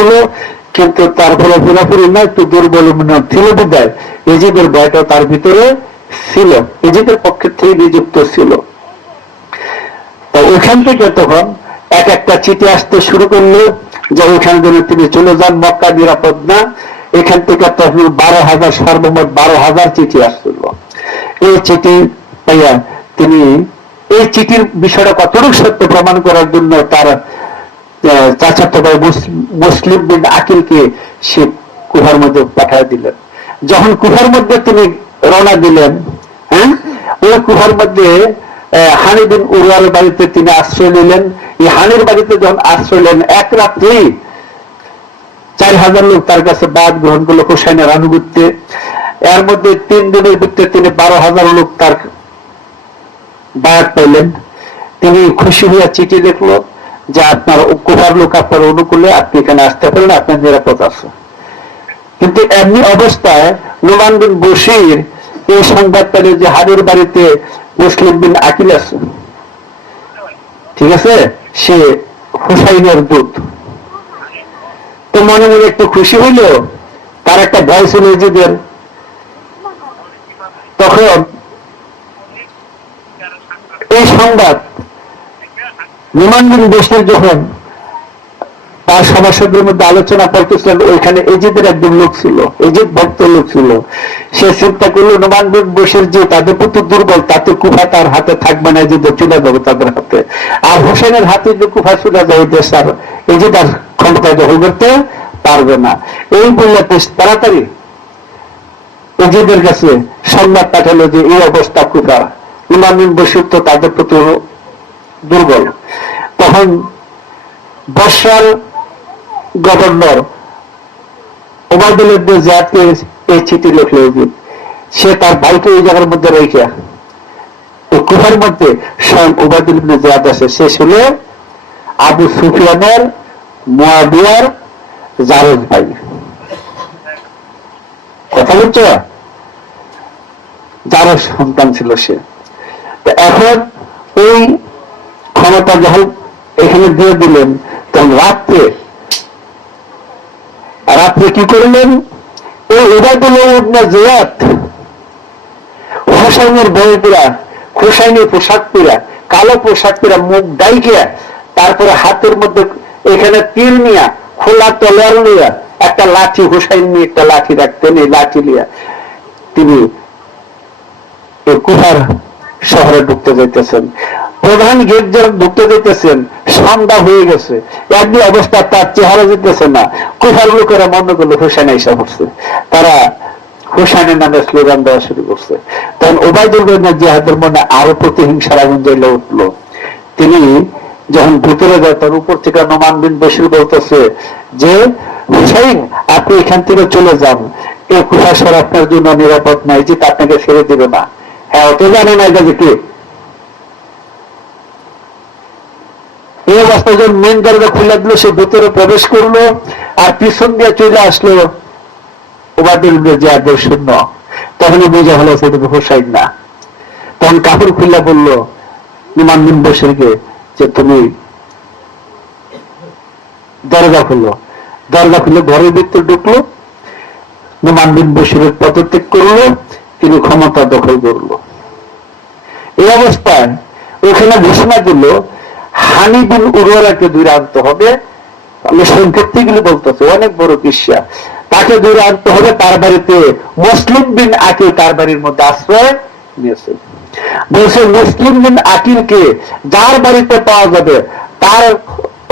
ছিল, কিন্তু তারপরে পুরোপুরি না, একটু দুর্বল ছিল বিদায় এজিদের ভয়টা তার ভিতরে ছিল, এজিদের পক্ষের থেকে নিযুক্ত ছিল। তো ওখান থেকে তখন এক একটা চিঠি আসতে শুরু করলো যে ওখানে যেন তিনি চলে যান, মক্কা নিরাপদ না। এখান থেকে তখন 12,000, সর্বমোট 12,000 চিঠি আসছিল। এই চিঠি পাইয়া তিনি এই চিঠির বিষয়টা কতটুকু সত্য প্রমাণ করার জন্য তার চাচাতো ভাই মুসলিম বিন আকিলকে সে কুহার মধ্যে পাঠিয়ে দিলেন। যখন কুহার মধ্যে তিনি রওনা দিলেন, হ্যাঁ, ওই কুহার মধ্যে হানি বিন উরওয়ার বাড়িতে তিনি আশ্রয় নিলেন। এই হানির বাড়িতে যখন আশ্রয় নিলেন, এক রাত্রেই 4,000 লোক তার কাছে বাদ গ্রহণ করলো হুসাইনের আনুগত্যে। এর মধ্যে 3 দিনের ভিতরে তিনি 12,000 লোক তার বাদ পাইলেন। তিনি খুশি হইয়া চিঠি লিখলো যে আপনার কুফার লোক আপনার অনুকূলে, আপনি এখানে আসতে পারেন, আপনার নিরাপদ আছে। কিন্তু এমনি অবস্থায় নোমান বিন বশির এই সংবাদ পেলে যে হানির বাড়িতে মুসলিম বিন আকিল আছে, ঠিক আছে, সে হুসাইনের দূত। তো মনে মনে একটু খুশি হইল, তার একটা ভয় ছিল এজিদের। তখন এই সংবাদ নোমান বিন বশির যখন তার সভাসদের মধ্যে আলোচনা করতেছিলেন, ওইখানে এজিদের একজন লোক ছিল, এজিদ ভক্ত লোক ছিল। সে চিন্তা করলো নোমান বিন বশির যে তাদের প্রতি দুর্বল, তাতে কুফা তার হাতে থাকবে না, এজিদের চলে যাবে তাদের হাতে। আর হোসেনের হাতে যে কুফা চলে যায়, দেশ আর এজিদ আর ক্ষমতা দখল করতে পারবে না। এই বললে তাড়াতাড়ি এজিদের কাছে সংবাদ পাঠালো যে এই অবস্থা কুফার, নোমান বিন বশির তো তাদের প্রতি দুর্বল। তখন বসরার গভর্নর ওবায়দুল ইবনে জিয়াদকে এই চিঠি লিখল এজিদ। সে তার ভাইকে এই জায়গার মধ্যে রেখে, কুফার মধ্যে স্বয়ং ওবায়দুল ইবনে জিয়াদ আছে। সে ছিল আবু সুফিয়ানের মুয়াবিয়ার জারজ ভাই। কথা বলছো, জারজ সন্তান ছিল সে। এখন ওই ক্ষমতা যখন এখানে দিয়ে দিলেন, তখন রাত্রে কি করলেন, এই ওবায়দুল ইবনে জিয়াদ হুসাইনের বই পরা, হুসাইনের পোশাক পরা, কালো পোশাক পরা, মুখ ডাইকিয়া, তারপরে হাতের মধ্যে এখানে তীর নিয়া, খোলা তলোয়ার নিয়া, একটা লাঠি, হুসাইন নিয়ে একটা লাঠি রাখতেন, এই লাঠি নিয়ে তিনি কুফার শহরে ঢুকতে যাইতেছেন। প্রধান গেট যখন ঢুকতে যাইতেছেন, সন্ধ্যা হয়ে গেছে, একদিন অবস্থা তার চেহারা যেতেছে না। কুফার লোকেরা মনে করলো হুসাইন এসে পড়ছে, তারা হুসাইনের নামে স্লোগান দেওয়া শুরু করছে। তখন ওবায়দুল ইবনে জিয়াদের মনে আরো প্রতিহিংসার আগুন জ্বলে উঠলো। তিনি যখন ভিতরে যায়, তার উপর থেকে নোমান বিন বশির বলতেছে যে হুসাইন, আপনি এখান থেকে চলে যান, এই কুফা শহর আপনার জন্য নিরাপদ নয়, যে আপনাকে ছেড়ে দিবে না। হ্যাঁ, অত জানে না এটা যে কি। এই অবস্থায় যখন মেন দরজা খুলে দিল, সে ভিতরে প্রবেশ করলো, আর পিছন দিয়ে চলে আসলো ওবায়দুল ইবনে জিয়াদের সৈন্য। তখনই বোঝা হলো সেটা হুসাইন না। তখন কাপড় খুলে বললো নোমান বিন বশিরকে যে তুমি দরজা খুললো। দরজা খুলে ঘরের ভিতরে ঢুকলো, নোমান বিন বশিরের পদত্যাগ করলো, তিনি ক্ষমতা দখল করলো। এই অবস্থায় ওখানে ঘোষণা দিল হানি বিন উরওয়াকে দূরে আনতে হবে। আমি সংক্ষেপে গুলি বলতেছে, অনেক বড় কিসা। তাকে দূরে আনতে হবে। তার বাড়িতে মুসলিম বিন আকিল তার বাড়ির মধ্যে আশ্রয় নিয়েছে। বলছে মুসলিম বিন আকিলকে যার বাড়িতে পাওয়া যাবে, তার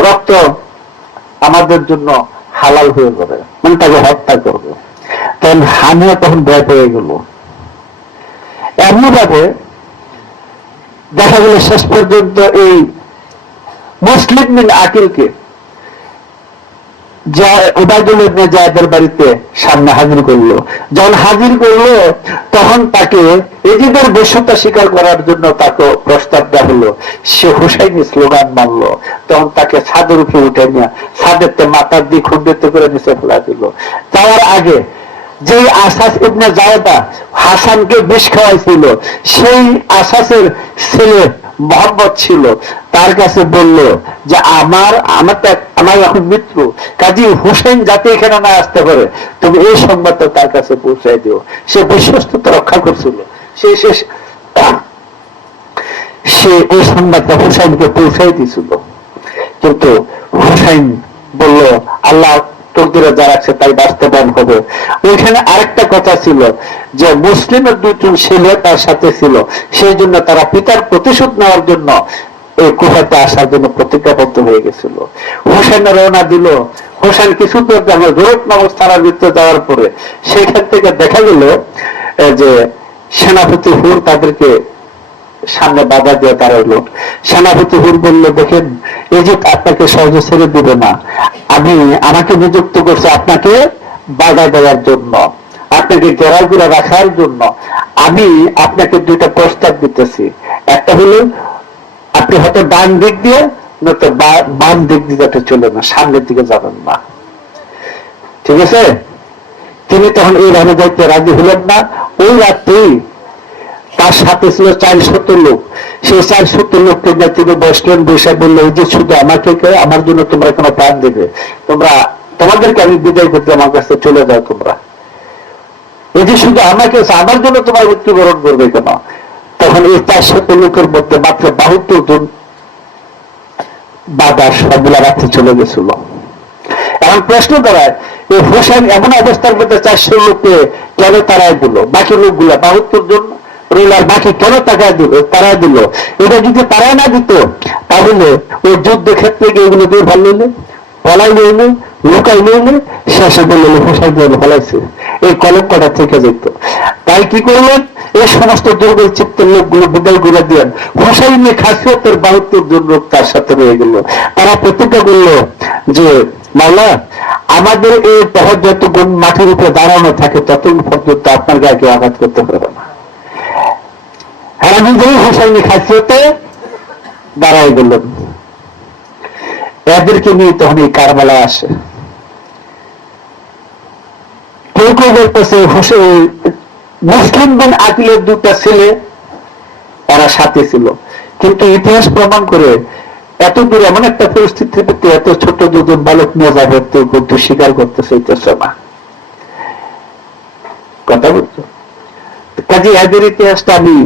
রক্ত আমাদের জন্য হালাল হয়ে যাবে, মানে তাকে হত্যা করবে। তখন হানিও তখন ভয় পেয়ে গেল। এমনি ভাবে দেখা গেল শেষ পর্যন্ত এই মুসলিম বিন আকিলকে ওবায়দুল ইবনে জিয়াদের বাড়িতে সামনে হাজির করলো। যখন হাজির করলো, তখন তাকে এজিদের বশ্যতা স্বীকার করার জন্য তাকে প্রস্তাব দেওয়া হলো। সে হুসাইনি স্লোগান মানলো। তখন তাকে ছাদের উপরে উঠে নিয়ে ছাদেরতে মাথার দিয়ে খুন্ডিত করে নিচে ফেলা দিল। যাওয়ার আগে যে আসাস ইবনে জায়দা হাসানকে বিষ খাওয়াইছিল, সেই আসাসের ছেলে মোহাম্মদ ছিল, তার কাছে বলল যে আমার এখন মৃত্যু, কাজী হুসেন যাতে এখানে না আসতে পারে তুমি এই সংবাদটা তার কাছে পৌঁছাই দিও। সে বিশ্বস্ততা রক্ষা করছিল, সে এই সংবাদটা হুসাইনকে পৌঁছাই দিয়েছিল। কিন্তু হুসাইন বলল আল্লাহ তকদিরে যা রাখছে তাই বাস্তবায়ন হবে। ওইখানে আরেকটা কথা ছিল যে মুসলিমের দুজন ছেলে তার সাথে ছিল, সেই জন্য তারা পিতার প্রতিশোধ নেওয়ার জন্য এই কুফাতে আসার জন্য প্রতিজ্ঞাবদ্ধ হয়ে গেছিল। হোসেন রওনা দিল। হোসেন কিছু দূর গোরখনগর থানার ভিতরে যাওয়ার পরে সেখান থেকে দেখা গেল যে সেনাপতি হুর তাদেরকে সামনে বাধা দিয়ে দাঁড়াইল। সেনাপতি হুর বলল দেখেন ইজিপ্ট আপনাকে সহজে ছেড়ে দিবে না, আমাকে নিযুক্ত করছে আপনাকে বাধা দেওয়ার জন্য, আপনাকে ঘেরাঘুরা রাখার জন্য। আমি আপনাকে দুইটা প্রস্তাব দিতেছি, একটা হলো আপনি হয়তো ডান দিক দিয়ে নয়তো বাম দিক দিয়ে যাতে চলে না, সামনের দিকে যাবেন না, ঠিক আছে? তিনি তখন এই রানে যাইতে রাজি হলেন না। ওই রাত্রেই তার সাথে ছিল 470 লোক। সেই 470 লোককে তিনি বসলেন, বসে বললো যে শুধু আমাকে আমার জন্য তোমরা কোনো প্রাণ দেবে, তোমাদেরকে আমি বিদায় করতে আমার কাছে চলে যাও, তোমরা এই যে শুধু আমাকে আমার জন্য তোমার মৃত্যুবরণ করবে কেন? তখন এই 400 লোকের মধ্যে মাত্র 72 জন বাধা সবগুলা রাখতে চলে গেছিল। এখন প্রশ্ন দাঁড়ায় এই হোসেন এমন অবস্থার মধ্যে 400 লোককে কেন তারাই দিল? বাকি লোকগুলা 72 জন রইলার বাকি কেন তারা দিল? এটা যদি তারা না দিত তাহলে ওই যুদ্ধ ক্ষেত্রে গিয়ে এগুলো দিয়ে ভালো নিলে পলাই নিলে লুকাই নিলে শেষে বললে হোসেন ফলাইছে, এই কলঙ্কটা থেকে যেত। তাই কি করলেন? এই সমস্ত দুর্বল চিত্তের লোকগুলো বিদায় করে দিলেন। হোসাইনের খাসিয়তের 72 জন লোক তার সাথে রয়ে গেল। তারা প্রতিজ্ঞা করল যে মাওলা আমাদের এই তহর যতক্ষণ মাটির উপরে দাঁড়ানো থাকে ততক্ষণ পর্যন্ত আপনার গায়ে কেউ আঘাত করতে পারবে না। হ্যাঁ, নিজেই হোসাইনি খাসিয়তে দাঁড়াই গেলেন। এদেরকে নিয়ে তখন এই কারবালা আসে। কেউ কেউ বলতেছে মুসলিম বিন আকিলের দুটা ছেলে এরা সাথে ছিল, কিন্তু ইতিহাস প্রমাণ করে এত দূর এমন একটা পরিস্থিতিতে এত ছোট দুজন বালক নিয়ে যাবে কিন্তু স্বীকার করতে চাইতেছে না। কথা বলছো কাজে এদের ইতিহাসটা আমি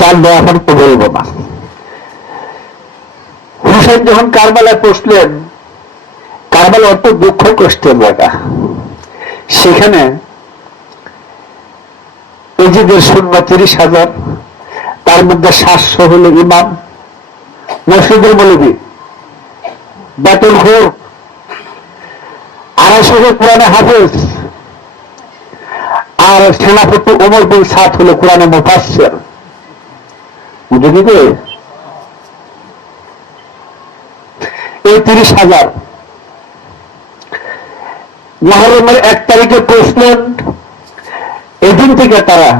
জানবো, এখন তো বলবো না। হুসেন যখন কারবালায় পৌঁছলেন, কারবালা অত দুঃখ কষ্টের জায়গা, সেখানে এজিদের সৈন্য 30,000, তার মধ্যে 700 হলো ইমাম, মসজিদের মৌলবী, বেতন ঘোর, 250 কোরআনে হাফেজ, আর সেনাপতি ওমর বিন সাদ হলো কোরআনে মুফাসসির। বুঝলি? এই 30,000 মুহররমের 1 তারিখে পৌঁছলেন। এদিন থেকে তারা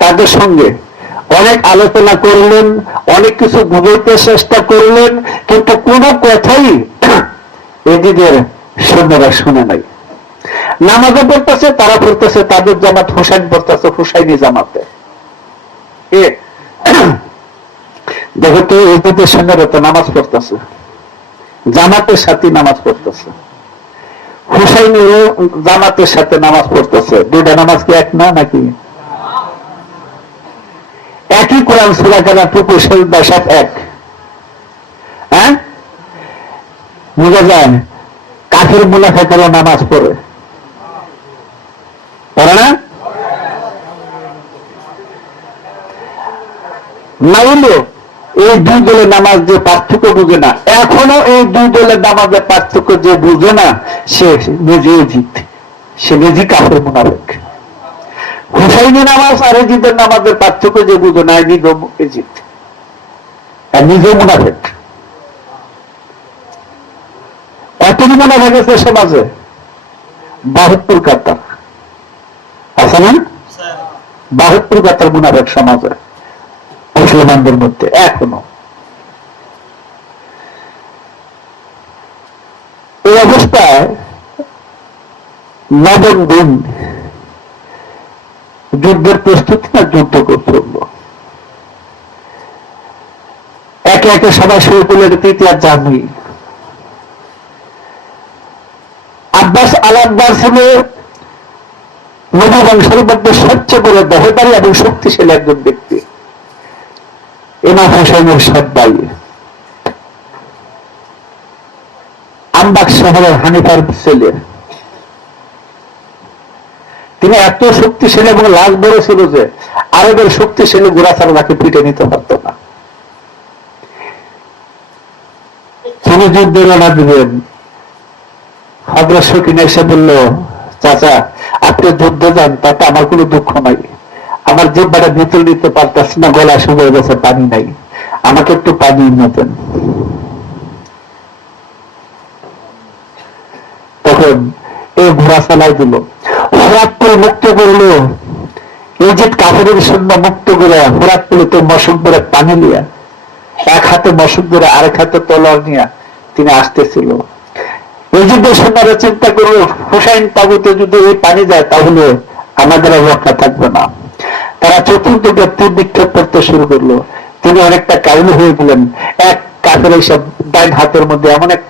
তাদের সঙ্গে অনেক আলোচনা করলেন, অনেক কিছু বুঝাইতে চেষ্টা করলেন, কিন্তু কোনো কথাই এদিনের সৈন্যরা শুনে নাই। নামাজে পড়তেছে, তারা পড়তেছে তাদের জামাত, হোসেন পড়তেছে হুসাইনি জামাতে। দেখো তো এদিনের সৈন্যরা তো নামাজ পড়তেছে, জামাতের সাথে নামাজ পড়তেছে, হুসাইনেরও জামাতের সাথে নামাজ পড়তেছে। দুইটা নামাজ কি এক না নাকি? একই কোরআন সূরা কানা টুকু সেজদা সব এক। হ্যাঁ, বুঝা যায়? কাফের মুনাফিকরা নামাজ পড়ে না? না হলো এই দুই দলের নামাজ যে পার্থক্য বুঝে না, এখনো এই দুই দলের নামাজের পার্থক্য যে বুঝে না সে নিজেই জিত, সে নিজে কাফের মুনাফিক। হুসাইনি নামাজ আর এজিদের নামাজের পার্থক্য যে বুঝে না, এজিদ আর নিজে মুনাফিক। এতই মুনাফিক আছে সমাজে, 72 কাতার আছে না? 72 কাতার মুনাফিক সমাজে মুসলমানদের মধ্যে এখনো। এই অবস্থায় 9ম দিন যুদ্ধের প্রস্তুতি না, যুদ্ধ করতে হল। একে একে সবাই শুরু করলে তৃতীয় জানুই। আব্বাস আল-আকবর ছিল নবী বংশের মধ্যে সবচেয়ে বড় দেহধারী এবং শক্তিশালী একজন ব্যক্তি। ইমাম হোসেনের সৎ ভাই, আমবাগ শহরের হানিফার ছেলে। তিনি এত শক্তিশালী এবং লাশ বড় ছিল যে আরবের শক্তিশালী গোড়া ছাড়া তাকে পিটে নিতে পারত না। তিনি যুদ্ধে রওনা দিলেন। হযরত শকিনা এসে বলল, চাচা আপনি যুদ্ধে যান, তাতে আমার কোনো দুঃখ নাই, আমার জিহ্বাটা ভিতরে নিতে পারতেছি না, গলা শুকিয়ে গেছে, পানি নাই, আমাকে একটু পানি এনে দেন। তখন এই ঘোড়া চালাই দিল, ফোরাতপুর মুক্ত করলো। ইজিপ্ট কাফেরের সৈন্য মুক্ত করে ফোরাতপুরে তো মশক ধরে পানি নিয়ে, এক হাতে মশক ধরে আরেক হাতে তলোয়ার নিয়ে তিনি আসতেছিল। ইজিপ্টের সৈন্যরা চিন্তা করলো, হুসাইন তাবুতে যদি এই পানি যায় তাহলে আমাদের রক্ষা থাকবে না। তারা চতুর্দিকে তীর নিক্ষেপ করতে শুরু করলো। তিনি অনেকটা কাইল হয়ে গেলেন। এক কাফের এইসব ডাইন হাতের মধ্যে এমন এক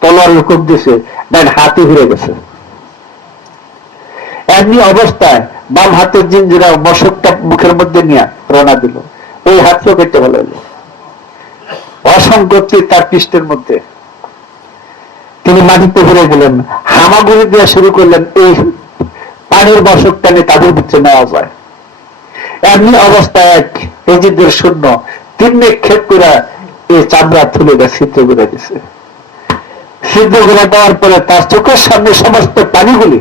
তলোয়ার হুকুম দিছে, ডাইন হাতই ঘুরে গেছে। এমনি অবস্থায় বাম হাতের জিঞ্জিরা মশকটা মুখের মধ্যে নিয়ে রওনা দিল। ওই হাতকেও কেটে ফেলা হলো। অসংখ্য তীর তার পৃষ্ঠের মধ্যে। তিনি মাটিতে ঘুরে গেলেন, হামাগুড়ি দেওয়া শুরু করলেন, এই পানির মশক টানে তাদের ভিতরে নেওয়া যায়। এমনি অবস্থায় এক ইজিপ্টের সৈন্য তিন নিক্ষেপ করে এই চামড়া তুলে ছিদ্র করে দিছে। ছিদ্র করে দেওয়ার পরে তার চোখের সামনে সমস্ত পানিগুলি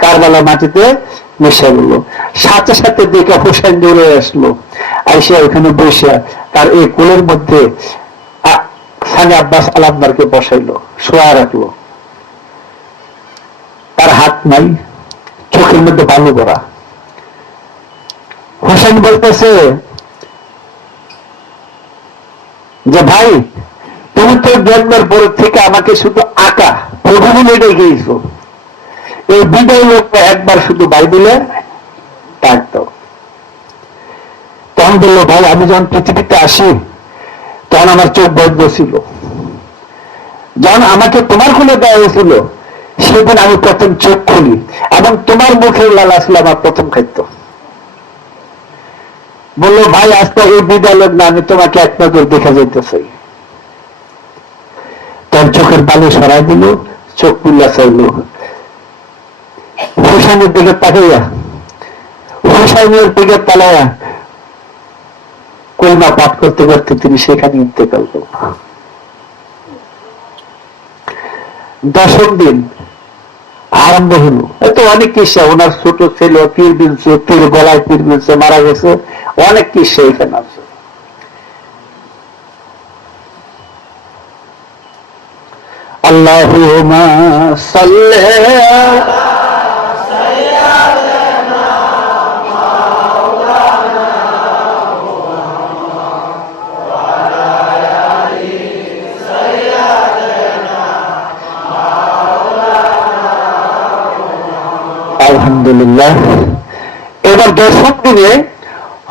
কারবালা মাটিতে মিশে গেল। সাথে সাথে দেখে হোসেন দৌড়ে আসলো, আইসা ওখানে বসে তার এই কোলের মধ্যে সানি আব্বাস আল-আকবরকে বসাইলো, শোয়া রাখলো। তার হাত নাই, চোখের মধ্যে বালু ভরা। হোসেন বলতেছে যে ভাই, তুমি তো জন্মের পর থেকে আমাকে শুধু আঁকা প্রভু বলে ডেকেছো, এই বিদায় লোকটা একবার শুধু বাইবেলে ডাক দাও। তখন বললো, ভাই আমি যখন পৃথিবীতে আসি তখন আমার চোখ বন্ধ ছিল, যখন আমাকে তোমার খুলে দেওয়া হয়েছিল সেদিন আমি প্রথম চোখ খুলি এবং তোমার মুখের লালা ছিল আমার প্রথম খাদ্য। বললো, ভাই আজকে এই বিদায় লোক না, আমি তোমাকে এক নজর দেখা যেতে চাই। তার চোখের বালু সরাই দিল, চোখ খুল্লা চাইল। হুসাইনের দিকে তাকাইয়া, হুসাইনের দিকে তালাইয়া কলমা পাঠ করতে করতে তিনি সেখানে ইন্তেকাল করলেন। 10ম দিন আরম্ভ হলো। এত অনেক কিসা, ওনার ছোট ছেলে তীর বিনছে, তীর গলায় তীর বিনছে, মারা গেছে, অনেক কিসা এখানে আছে। আল্লাহুম্মা সাল্লি আলহামদুলিল্লাহ। এবার 10ম দিনে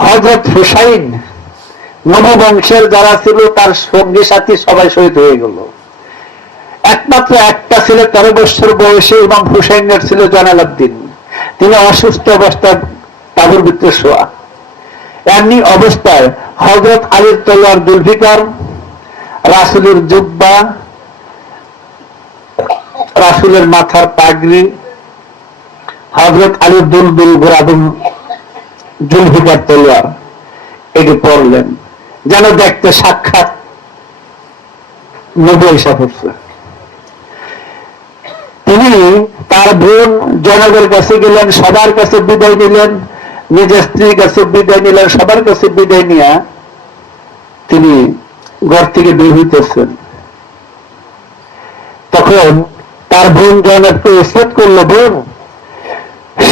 হযরত হুসাইন নবী বংশের যারা ছিল তার সঙ্গী সাথী সবাই শহীদ হয়ে গেল। একমাত্র একটা ছেলে 13 বছর বয়সে ইমাম হুসাইনের ছিল জালালউদ্দিন, তিনি অসুস্থ অবস্থায় তাঁবুর ভিতরে শোয়া। এমনি অবস্থায় হযরত আলীর তলোয়ার জুলফিকার, রাসূলের জুব্বা, রাসূলের মাথার পাগড়ি, হযরত আলীর দুলদুল গোরাদুল জুলফিকার তলোয়ার এটি পড়লেন, যেন দেখতে সাক্ষাৎ নবী এসে পড়ছে। তিনি তার বোন জনগের কাছে গেলেন, সবার কাছে বিদায় নিলেন, নিজের স্ত্রীর কাছে বিদায় নিলেন, সবার কাছে বিদায় নিয়ে তিনি ঘর থেকে বের হইতেছেন। তখন তার বোন জনগকে ইসরাত করলো, বোন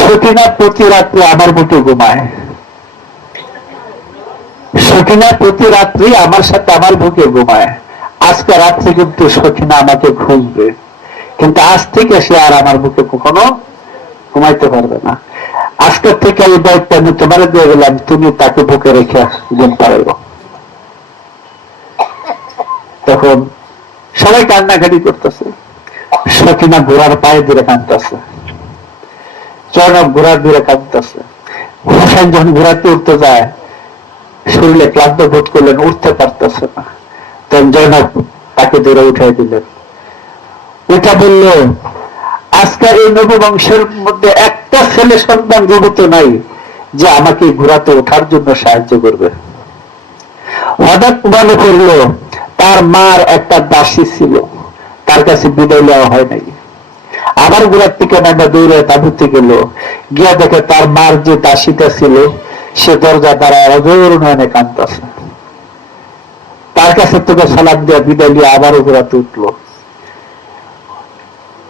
সকিনা প্রতি রাত্রে আমার বুকে ঘুমায়, সকিনা প্রতি রাত্রি আমার সাথে আমার বুকে ঘুমায়, আজকে রাত্রে কিন্তু সকিনা আমাকে খুঁজবে, কিন্তু আজ থেকে সে আর আমার বুকে কখনো ঘুমাইতে পারবে না। আজকের থেকে এই দায়িত্ব আমি তোমার দিয়ে গেলাম, তুমি তাকে বুকে রেখে ঘুম পাড়াইব। তখন সবাই কান্নাকাটি করতেছে, সখিনা ঘোড়ার পায়ে ধরে কাঁদতেছে, জয়নব ঘোড়ার ধরে কাঁদতেছে। হোসেন যখন ঘোড়াতে উঠতে যায়, শরীরে ক্লান্ত বোধ করলেন, উঠতে পারতেছে না। তখন জয়নব তাকে ধরে উঠাই দিলেন। ওইটা বলল, আজকাল এই নববংশের মধ্যে একটা ছেলে সন্তান জীবিত নাই যে আমাকে ঘোড়াতে ওঠার জন্য সাহায্য করবে। হঠাৎ মনে করলো তার মার একটা দাসী ছিল, তার কাছে বিদায় নেওয়া হয় নাই। আবার ঘোড়ার থেকে নামে দৌড়ে তাবুতে গেল, গিয়া দেখে তার মার যে দাসীটা ছিল সে দরজা দ্বারা অজর নয়নে কাঁদতেছে। তার কাছে তোকে সালাম দিয়ে বিদায় নিয়ে আবারও ঘোড়াতে উঠলো।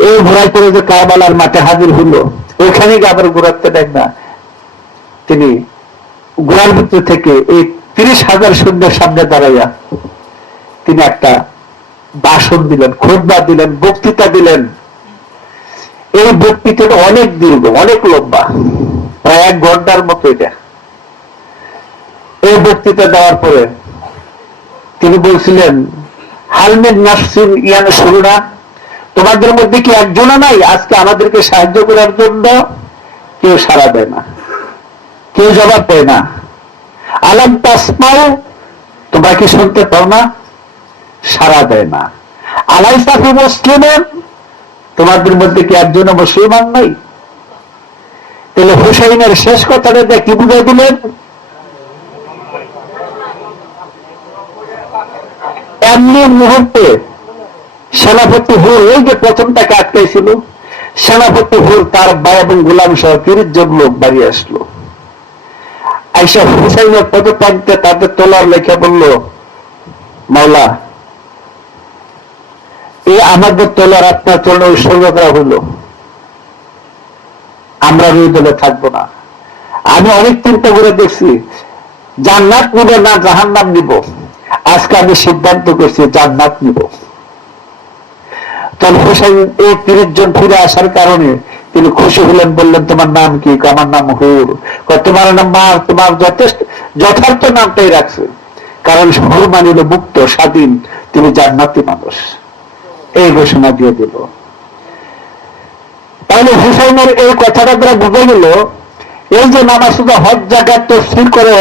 এই ঘোড়ায় করে যে কারবালার মাঠে হাজির হলো, ওইখানে আবার ঘোরাতে দেখ না, তিনি ঘোড়ার ভিতর থেকে এই 30,000 সৈন্যের সামনে দাঁড়াইয়া তিনি একটা ভাষণ দিলেন, খুতবা দিলেন, বক্তৃতা দিলেন। এই বক্তৃতাটা অনেক দীর্ঘ, অনেক লম্বা, প্রায় 1 ঘন্টার মতো এটা। এই বক্তৃতা দেওয়ার পরে তিনি বলছিলেন, হালমেন নাফসিন ইয়ান শুরুনা, তোমাদের মধ্যে কি একজনও নাই আজকে আমাদেরকে সাহায্য করার জন্য? কেউ সাড়া দেয় না, কেউ জবাব দেয় না। আলাম তাসমাউ, তোমরা কি শুনতে পাও না? সাড়া দেয় না। আলাইসা ফি মুসলিমান, তোমাদের মধ্যে কি একজনও মুসলমান নাই? তাহলে হুসাইনের শেষ কথাটা দিয়ে কি বুঝাই দিলেন? এমনি মুহূর্তে সেনাপতি হুর, ওই যে প্রথম তাকে আটকাইছিল, সেনাপতি হুর তার ভাই এবং গোলাম সহ 30 জন লোক বাড়ি আসলো। আইসা হুসাইনের পদপ্রান্তে তাদের তোলার লেখা বলল, মাওলা, এই আমাদের তোলার আপনার চরণে উৎসর্গ করা হলো, আমরা ওই দলে থাকবো না। আমি অনেক চিন্তা করে দেখছি জান্নাত নিব না জাহান্নাম নিব, আজকে আমি সিদ্ধান্ত করছি জান্নাত নিব। তখন হুসাইন এই 30 জন ফিরে আসার কারণে তিনি খুশি হলেন, বললেন তোমার নাম কি? আমার নাম হুর। তোমার নাম মা, তোমার যথার্থ নামটাই রাখছে, কারণ হুর মানিল মুক্ত, স্বাধীন, তিনি জান্নাতি মানুষ। এই ঘোষণা দিয়ে দিল। তাহলে হুসাইনের এই কথাটা দ্বারা বুঝে গেল, এই যে নামাজ শুধু হজ জাকাত তাফসীর করে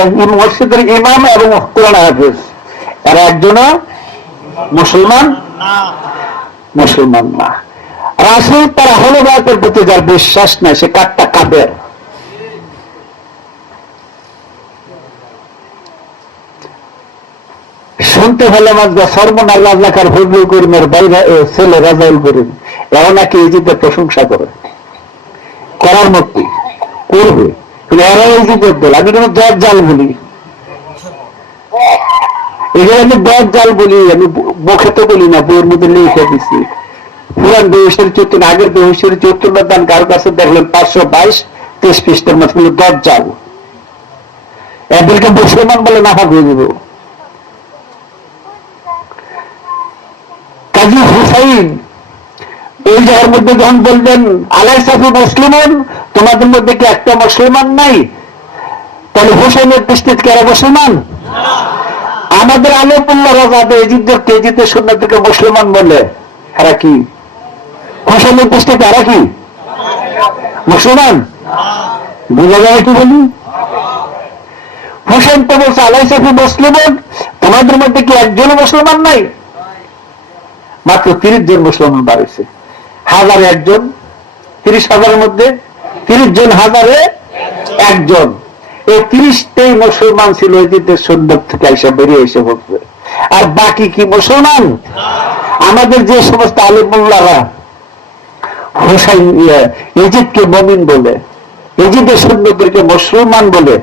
মসজিদের ইমাম এবং কোরআন হাফেজ, এরা একজনও মুসলমান না। রাসূল তার আহলে বায়তের প্রতি যার বিশ্বাস নাই, সে কাটটা কাফের। শুনতে পেলাম আজকে সর্বনার রাজাকার ফজলুল করিমের বাইরে ছেলে রাজাউল করিম এও নাকি ইজিদের প্রশংসা করে, করার মতো করবে, কিন্তু এরা ইজিদের দল। আমি কোনো দশ জাল বলি, এখানে আমি দশ জাল বলি, আমি মুখে তো বলি না, বইয়ের মধ্যে লিখে দিচ্ছি। পুরান বেহুশের চৈতন্য, আগের বেহুশের চৈতন্য দান কারো কাছে দেখলেন 522 পৃষ্ঠার মতো 10 জাল। এদেরকে মুসলমান বলে নাফাক হয়ে যাবে। কাজী হুসাইন এই জায়গার মধ্যে যখন বলবেন আলাইসা ফি মুসলিমান, তোমাদের মধ্যে কি একটা মুসলমান নাই? তাহলে হুসাইনের দৃষ্টিতে কি এরা মুসলমান? আমাদের আলেমুল্লাহ রাজাদে ইজিদকে ইজিদের সুন্নাতকে মুসলমান বলে, এরা কি হুসাইনের দৃষ্টিতে এরা কি মুসলমান? বুঝা যায় কি বলি? হুসাইন তো বলছে আলাইসা ফি মুসলিমান, তোমাদের মধ্যে কি একজন মুসলমান নাই? মাত্র 30 জন মুসলমান বাড়িছে, হাজারে একজন, 30,000-এর মধ্যে 30 জন, হাজারে একজন। এই 30টাই মুসলমান ছিল, ইজিদের সুন্নাত থেকে এসে বেরিয়ে এসে বলবে। আর বাকি কি মুসলমান? আমাদের যে সমস্ত আলেমুল্লাহরা হুসাইন ইজিদকে মুমিন বলে, ইজিদের সুন্নাতদেরকে মুসলমান বলে,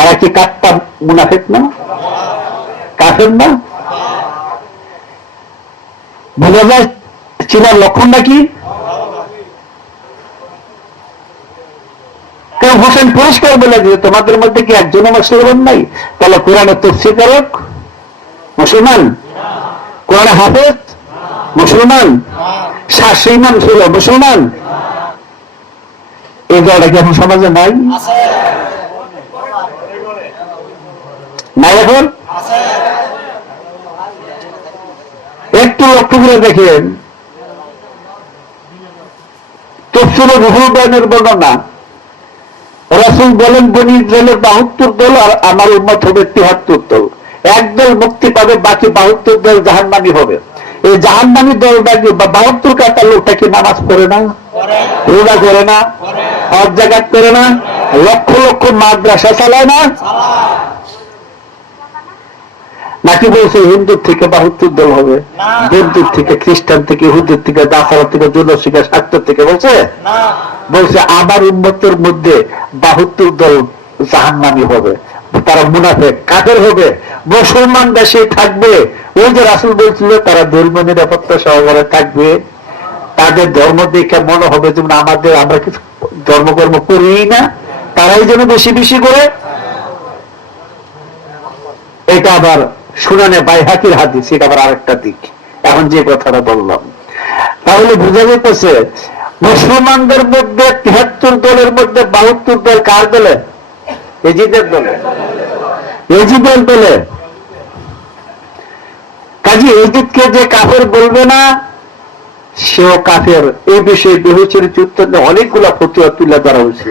এরা কি কাট্টা মুনাফিক না? কাফের না? বোঝা যায় চিনার লক্ষণটা কি? হোসেন পরিষ্কার বলে দিয়ে তোমাদের মধ্যে কি একজনও মুসলমান নাই? তাহলে কোরআনের তাফসীর কারক মুসলমান, কোরআনে হাফেজ মুসলমান, শাস্ত্র ইমাম ছিল মুসলমান। এই দলটা কি এখন সমাজে নাই? নাই এখন? একটু লক্ষ্য করে দেখেন তফসিরে রুহুল বয়ানের বর্ণনা, রাসূল বলেন বনী ইসরাইলের 72 দল আর আমার উম্মত হবে 73 দল। একদল মুক্তি পাবে, বাকি 72 দল জাহান্নামী হবে। এই জাহান্নামী দলটা কি 72 কাটা লোকটা কি নামাজ পড়ে না, রোজা করে না, হজ যাকাত করে না, লক্ষ লক্ষ মাদ্রাসা চালায় না, নাকি বলছে হিন্দুর থেকে 72 দল হবে, বৌদ্ধের থেকে, খ্রিস্টান থেকে, ইহুদের থেকে, দাসারা থেকে, জনশিকা স্বার্থ থেকে বলছে? বলছে আমার উম্মতের মধ্যে 72 দল জাহান্নামী হবে, তারা মুনাফিক কাফের হবে, মুসলমান দেশে থাকবে। ওই যে রাসূল বলছিল তারা ধর্মীয় নিরাপত্তা সহকারে থাকবে, তাদের ধর্ম দেখে মনে হবে যেমন আমাদের, আমরা কিছু ধর্মকর্ম করি না, তারাই যেন বেশি বেশি করে। এটা আবার সুনানে বাইহাকির হাদিস, এটা আবার আরেকটা দিক। এখন যে কথাটা বললাম, তাহলে বোঝা যেতেছে মুসলমানদের মধ্যে 73 দলের মধ্যে 72 দল কার দলে? এজিদের দলে, এজিদের দলে। কাজী এজিদকে যে কাফের বলবে না সেও কাফের। এই বিষয়ে বেহুচরিত উত্তরে অনেকগুলা ফতোয়া তুলে ধরা হয়েছে।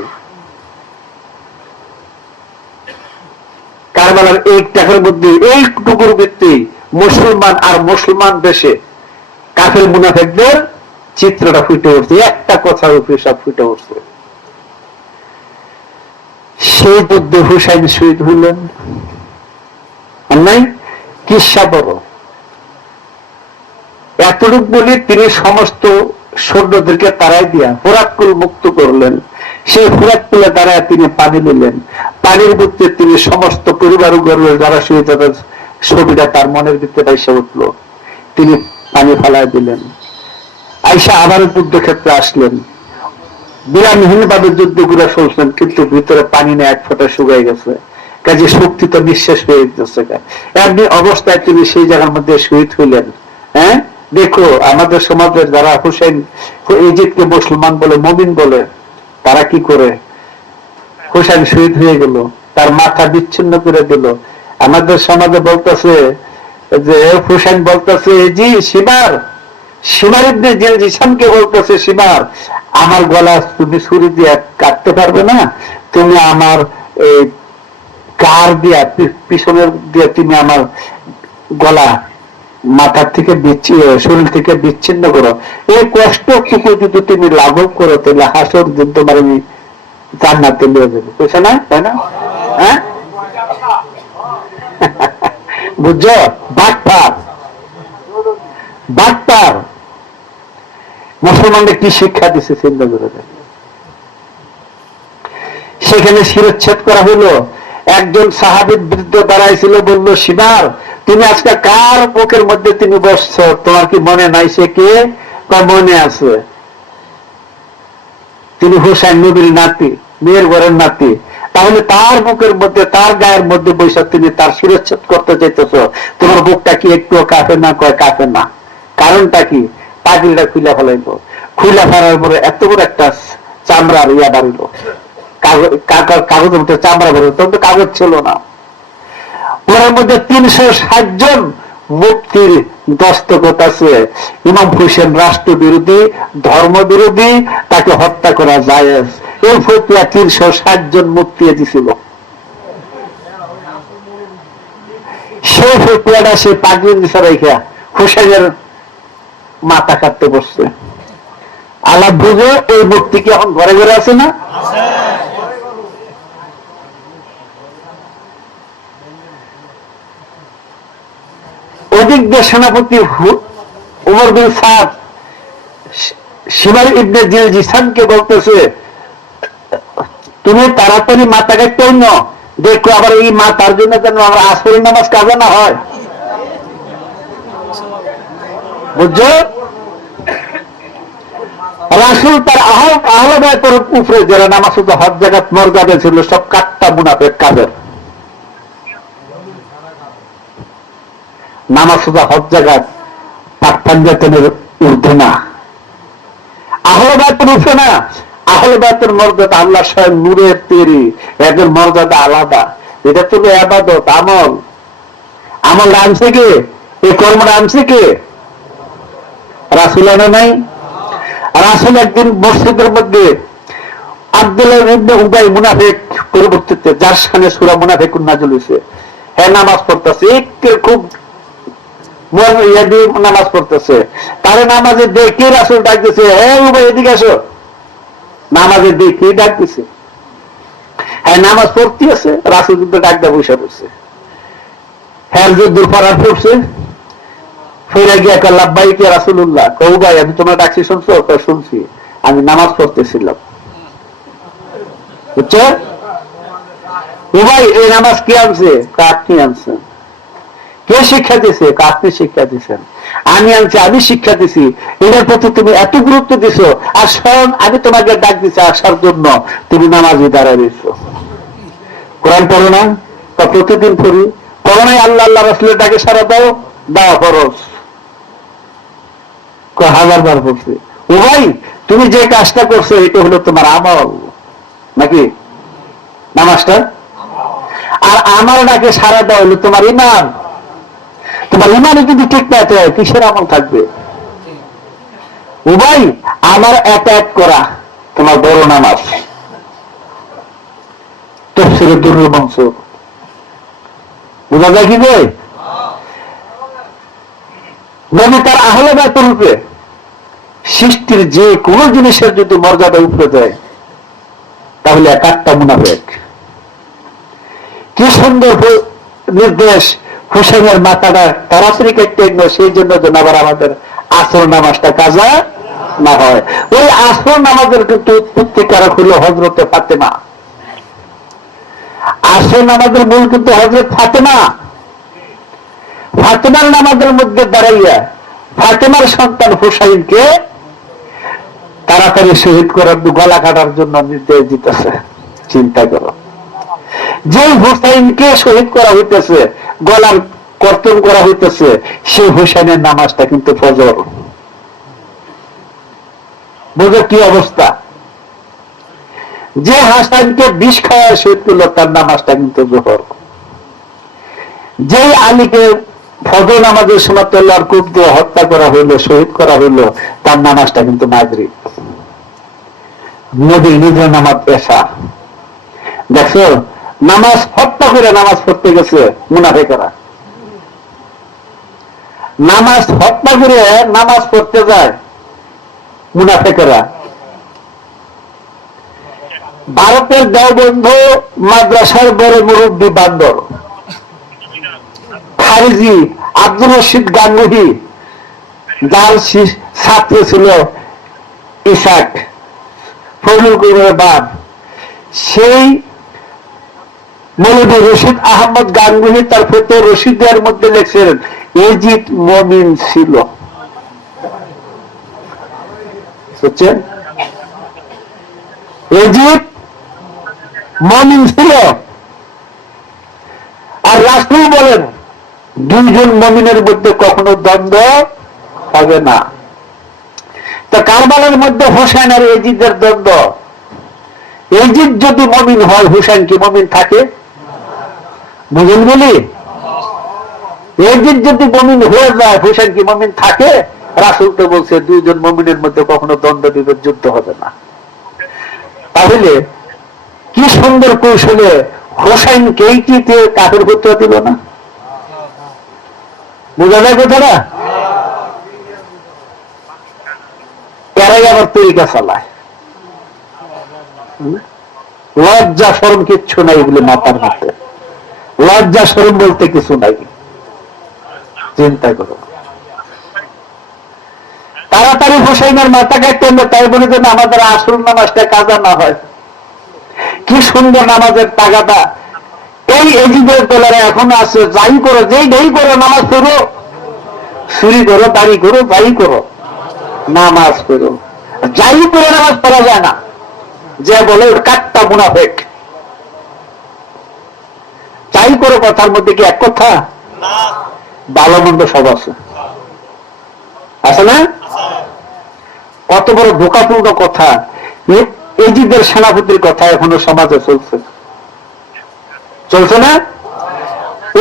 কারবালার এক টাকার মধ্যে এইটুকুর ভিত্তি মুসলমান আর মুসলমান দেশে কাফের মুনাফিকদের চিত্রটা ফুটে উঠছে, একটা কথার উপরে সব ফুটে উঠছে। সেই যুদ্ধে হুসাইন শহীদ হইলেন নাই, কিসা বড়। এতটুক বলে তিনি সমস্ত সৈন্যদেরকে তারাই দিয়া ফোরাক্কুল মুক্ত করলেন। সেই ফোরাক্কুলে দাঁড়ায় তিনি পানি নিলেন, পানির ভিতরে তিনি সমস্ত পরিবার যারা শহীদ তাদের ছবিটা তার মনের ভিতরে এসে উঠল, তিনি পানি ফালাই দিলেন। আইসা আবার যুদ্ধক্ষেত্রে আসলেন, বিরামহীন ভাবে যুদ্ধ ঘুরে চলছেন, কিন্তু ভিতরে পানি নেই, এক ফোঁটা শুকাই গেছে, কাজে শক্তি তো নিঃশেষ হয়ে যেতেছে। এমনি অবস্থায় তিনি সেই জায়গার মধ্যে শহীদ হইলেন। হ্যাঁ, দেখো আমাদের সমাজের যারা হুসাইন ইজিদকে মুসলমান বলে, মুমিন বলে, তারা কি করে? হুসাইন শহীদ হয়ে গেল, তার মাথা বিচ্ছিন্ন করে দিল। আমাদের সমাজে বলতেছে যে হুসাইন বলতেছে জি সীমার, সীমার ইবনে জিলজিসামকে বলতেছে সীমার, আমার গলা তুমি ছুরি দিয়ে কাটতে পারবে না, তুমি আমার এই কার দিয়া পিছনের দিয়ে তুমি আমার গলা মাথার থেকে শরীর থেকে বিচ্ছিন্ন করো। এই কষ্টটুকু যদি তুমি লাঘব করো তাহলে হাসর যুদ্ধ বাহিনী জান্নাতে নিয়ে যাবে, বুঝছো না? তাই না? হ্যাঁ, বুঝছো? বাটপার, বাটপার মুসলমানদের কি শিক্ষা দিচ্ছে চিন্তা করে দেন। সেখানে শিরচ্ছেদ করা হলো। একজন সাহাবীর বিরুদ্ধে দাঁড়াইছিল, বলল সীমার তুমি আজকে কার বুকের মধ্যে তুমি বসছ, তোমার কি মনে নাই সে কে? মনে আছে, তিনি হুসাইন নবীর নাতি, মেয়ের ঘরের নাতি। তাহলে তার বুকের মধ্যে, তার গায়ের মধ্যে বৈশাখ তুমি তার শিরচ্ছেদ করতে চাইতেছ, তোমার বুকটা কি একটু কাঁপে না? কয় কাঁপে না। কারণটা কি? পাগিলটা খুলে ফেলাইল, খুলে ফেলার পরে এত বড় একটা চামড়ার ইয়া বাড়িল, কাগজের মধ্যে চামড়া বেরো, তখন তো কাগজ ছিল না। ওর মধ্যে 360 জন মুক্তির দস্তখত আছে। ইমাম হুসেন রাষ্ট্র বিরোধী, ধর্ম বিরোধী, তাকে হত্যা করা জায়েজ। এই ফতোয়া 360 জন মুক্তি দিছিল। সেই ফতোয়াটা সে পাগড়ি দিছে রেখা হুসেনের মাথা কাটতে বসছে। আল্লাহ বুঝে এই মুক্তি কি এখন ঘরে ঘরে আছে না? অধিজ্ঞ সেনাপতি উমর বিন সাদ সীমার ইবনে জিলজিসামকে বলতেছে তুমি তাড়াতাড়ি মাথা কাটতে অন্য দেখো, আবার এই মাথার জন্য যেন আমরা আসরের নামাজ কাজা না হয়, বুঝছো? রাসূল তার আহলাদের উপরে যারা নামাজ হজ জাকাত মর্যাদা ছিল সব কাট্টা মুনাফিক কাফের। নামাজ হজ জাকাত পাঞ্জাতের ঊর্ধ্বে না, আহলে বায়তের উঠে না। আহলে বায়তের মর্যাদা আল্লাহ স্বয়ং নূরের তৈরি, এদের মর্যাদা আলাদা। এটা তো ইবাদত, আমল। আমল আনছে কে? এই কর্মটা আনছে কে? রাসূল আনা নাই? রাসূল একদিন মসজিদের মধ্যে আব্দুল্লাহ ইবনে উবাই মুনাফিক পরিবর্তিতে, যার শানে সূরা মুনাফিকুন নাযিল হয়েছে, হ্যাঁ নামাজ পড়তেছে, একটু খুব নামাজ পড়তেছে, তারে নামাজে দেখে রাসূল ডাক দিছে, হ্যাঁ উবাই এদিকে আসো। নামাজে দেখে ডাক দিছে, হ্যাঁ নামাজ পড়তে আছে, রাসূল কিন্তু ডাক দেওয়া বসে পড়ছে। হ্যাঁ যুদ্ধ করার পড়ছে, ফিরে গিয়ে লাব্বাইক ইয়া রাসূলুল্লাহ, কও ভাই আমি তোমার ডাকছি শুনছো? শুনছি, আমি নামাজ পড়তেছিলাম। বুঝছো? ও ভাই এই নামাজ কে আনছে? আপনি আনছেন। কে শিক্ষা দিছে? আপনি শিক্ষা দিচ্ছেন। আমি আনছি, আমি শিক্ষা দিছি, এটার প্রতি তুমি এত গুরুত্ব দিছো, আর স্বয়ং আমি তোমাকে ডাক দিচ্ছি আসার জন্য, তুমি নামাজে দাঁড়ায় রয়েছো। কোরআন পড়ো না? তা প্রতিদিন পড়ি, পড়ো নাই? আল্লাহ আল্লাহ রাসূলের ডাকে সারা দাও, দাও ফরজ, হাজার বার পড়ছে। ও ভাই তুমি যে কাজটা করছো এটা হলো তোমার আমল নাকি নামাজটা? আর আমার ডাকে সারা দেওয়া হলো তোমার ইমান। তোমার ইমানই যদি ঠিক না থাকে কিসের আমল থাকবে? ও ভাই আমার এক এক করা তোমার বড় নামাজ। তাফসীরে দুরুল মানসুর বোঝা যায় কি যে নবী তার আহলে বাইতের রূপে সৃষ্টির যে কোন জিনিসের যদি মর্যাদা উপরে দেয় তাহলে এক আটটা মুনাফিক। কি সুন্দর নির্দেশ, হুসেনের মাথাটা তাড়াতাড়ি কেটে গেল, সেই জন্য যেন আবার আমাদের আসর নামাজটা কাজা না হয়। ওই আসর নামাজের কিন্তু উৎপত্তিকারক হলো হযরতে ফাতেমা। আসর নামাজের মূল কিন্তু হযরত ফাতেমা। ফাতেমার নামাজের মধ্যে দাঁড়াইয়া ফাতেমার সন্তান হুসাইনকে তাড়াতাড়ি শহীদ করার, গলা কাটার জন্য নির্দেশ দিতেছে। চিন্তা করো, যে হুসাইনকে শহীদ করা হইতেছে, গলার কর্তন করা হইতেছে, সেই হুসাইনের নামাজটা কিন্তু ফজর। বুঝো কি অবস্থা? যে হাসানকে বিষ খাওয়া শহীদ করলো তার নামাজটা কিন্তু জোহর। যে আলীকে ফজর নামাজের সময় তলোয়ার কূপ দিয়ে হত্যা করা হইলো, শহীদ করা হইলো, তার নামাজটা কিন্তু মাগরিব। নবীর নিজের নামাজ পেশা। দেখছো নামাজ হত্যা করে নামাজ পড়তে গেছে মুনাফিকরা, নামাজ হত্যা করে নামাজ পড়তে যায় মুনাফিকরা। ভারতের দেওবন্ধ মাদ্রাসার বড় মুরব্বী বান্দর খারিজি আব্দুর রশিদ গাঙ্গুহি, যার ছাত্র ছিল ইসাক ফজলুল করিমের বাপ, সেই মৌলভী রশিদ আহমদ গাঙ্গুহি তার ফতোয়া রশিদের মধ্যে লিখছেন ইজিদ মুমিন ছিল। বুঝছেন? ইজিদ মুমিন ছিল। আর রাসূল বলেন দুইজন মুমিনের মধ্যে কখনো দ্বন্দ্ব হবে না। তো কারবালার মধ্যে হোসেন আর ইজিদের দ্বন্দ্ব। ইজিদ যদি মুমিন হয়, হোসেন কি মুমিন থাকে? বুঝুন বলি, ইজিদ যদি মুমিন হয়ে যায়, হোসেন কি মুমিন থাকে? রাসূল তো বলছে দুইজন মুমিনের মধ্যে কখনো দ্বন্দ্ব বিভেদ যুদ্ধ হবে না। তাহলে কি সুন্দর কৌশলে হোসেনকে কাফের ফতোয়া দিল না? বোঝা যায় কথাটা? এরাই আবার তরিকা চালায়, লজ্জা শরম কিচ্ছু নাই এগুলি মাথার মধ্যে। লজ্জা শরম বলতে কিছু নাই। চিন্তা করো, তাড়াতাড়ি হোসেনের মাথা কাটতে হলে তাই বলে যেন আমাদের আসল নামাজটা কাজা না হয়। কি সুন্দর নামাজের তাগাদা এই এজিদের দলেরা এখন আছে। যাই করো, যেই ঢেই করো, নামাজ পড়ো, চুরি করো, দাড়ি করো, যাই করো, নামাজ পড়ো। যাই করে নামাজ পড়া যায় না, যে বলে কাটটা মুনাফিক। যাই করো কথার মধ্যে কি এক কথা? ভালো মন্দ সব আছে, আছে না? কত বড় ধোকাপূর্ণ কথা। এজিদের সেনাপতির কথা এখনো সমাজে চলছে, চলছে না?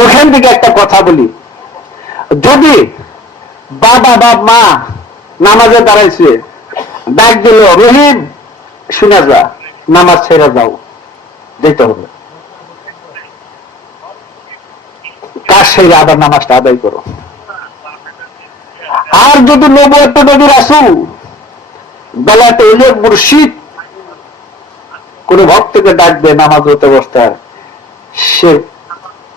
ওখান থেকে একটা কথা বলি, যদি বাবা বা মা নামাজে দাঁড়াইছে, ডাক দিল, রহিম শুনে যা, নামাজ ছেড়ে যাও, যেতে হবে। কাজ সেরে আবার নামাজটা আদায় করো। আর যদি নবুয়ত নবী রাসূল বেলাতে হইলে মুর্শিদ কোন ভক্তকে ডাকবে নামাজ হতে অবস্থায়, সে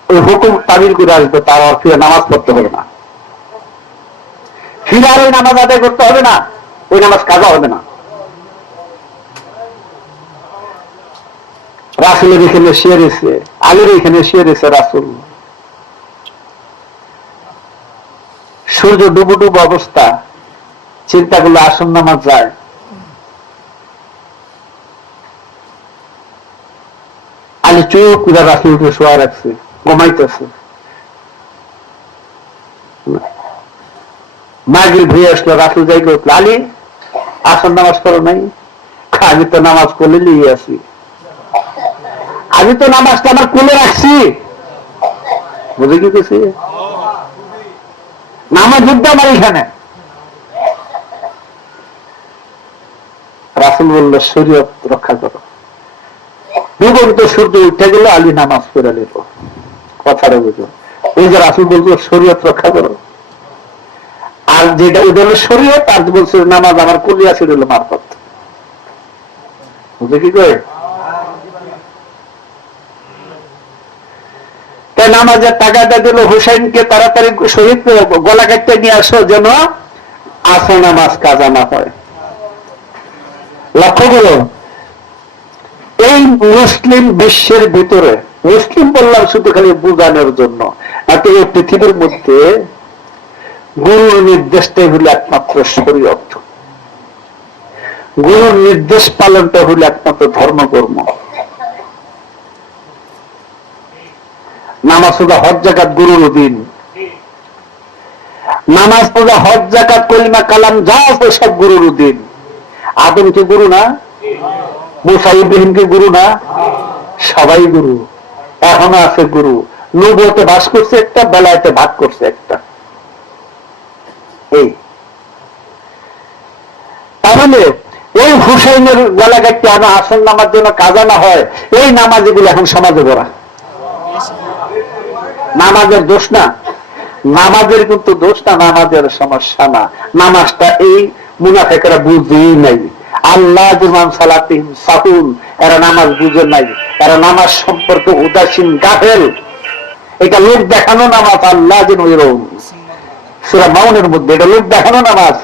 ওই হুকুম তামিল করে আসবে, তার আর ফিরে নামাজ পড়তে হবে না, ফিরে আর ওই নামাজ আদায় করতে হবে না, ওই নামাজ কাজা হবে না। রাসূলের এখানে শুয়ে রয়েছে, আলীর এখানে শুয়ে রয়েছে রাসূল। সূর্য ডুবু ডুবু অবস্থা, চিন্তা করলে আসন নামাজ যায়। আলী চুপ করে রাসূলকে শোয়া রাখছে, ঘুমাইতেছে। মাগরিব হয়ে আসলো, রাসূল জায়গা উঠলো, আলী আসন নামাজ করো নাই? আমি তো নামাজ কোলে নিয়ে আসি, আমি তো নামাজটা আমার কোলে রাখছি। বুঝে কি কিছু নামাজ যুদ্ধ আমার এখানে। রাসূল বলল, শরীয়ত রক্ষা করো। ডুবন্ত সূর্য উঠে গেল, আলী নামাজ পড়ে নিল। কথাটা বুঝো, এই যে রাসূল বলল শরীয়ত রক্ষা করো, আর যেটা ওদের শরীয়ত, আর বলছে নামাজ আমার কুলিয়া ছিল মারফত। বুঝে কি করে? তাই নামাজের টাকাটা দিল, হুসাইনকে তাড়াতাড়ি শহীদ গলা কাটতে নিয়ে আসো, যেন আসর নামাজ কাজা না হয়। লক্ষ্য করো, এই মুসলিম বিশ্বের ভিতরে, মুসলিম বললাম শুধু খালি বোঝানোর জন্য, এই পৃথিবীর মধ্যে গুরুর নির্দেশটাই হল একমাত্র শরীয়ত, গুরুর নির্দেশ পালনটা হল একমাত্র ধর্মকর্ম। নামাজ পড়া, হজ জাকাত গুরুর অধীন। নামাজ পড়া, হজ জাকাত, কলিমা কালাম যা আছে সব গুরুর অধীন। আদম কি গুরু না? মুসা ইব্রাহিম কি গুরু না? সবাই গুরু, এখনো আছে গুরু। নবুয়তে বাস করছে একটা, বেলায়েতে ভাগ করছে একটা। এই তাহলে এই হুসাইনের গলা কাটতে আনা আসল নামার জন্য কাজা না হয়, এই নামাজ এগুলো এখন সমাজে ভরা। নামাজের দোষ না, নামাজের কিন্তু দোষ না, নামাজের সমস্যা না। নামাজটা এই মুনাফিকরা বুঝেই নাই। আল্লাহ জুমান সালাতিহিম সাহুন, এরা নামাজ বুঝে নাই, এরা নামাজ সম্পর্কে উদাসীন, গাফেল। এটা লোক দেখানো নামাজ। আল্লাহ যেন এরকম সূরা মাউনের মধ্যে এটা লোক দেখানো নামাজ।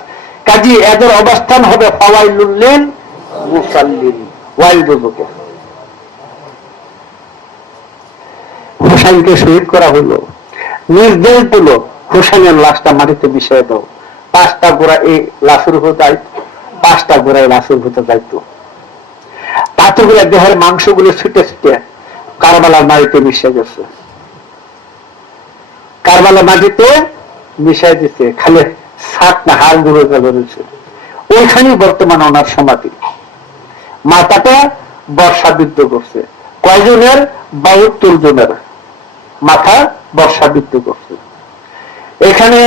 কাজী এদের অবস্থান হবে ফাওয়াইলুল লিল মুসাল্লিন, ওয়াইল দুজকে। হুসাইনকে শহীদ করা হলো, নির্দেশ দিল হুসাইনের লাশটা মাটিতে মিশিয়ে দাও। 5টা গোড়া এই লাশের উপর যাইত, 5টা গোড়ায় লাশের ভিতরে যাইত। পাথরগুলো দেহের মাংসগুলো ছুটে ছুটে কারবালার মাটিতে মিশে গেছে, কারবালার মাটিতে মিশাই দিচ্ছে, খালি সাত না হাড় গুঁড়ো রয়েছে। ওইখানেই বর্তমান ওনার সমাধি। মাথাটা বর্ষাবিদ্ধ করছে, কয়জনের? 72 জনের মাথা বর্ষাবিদ্ধ করছে। এখানে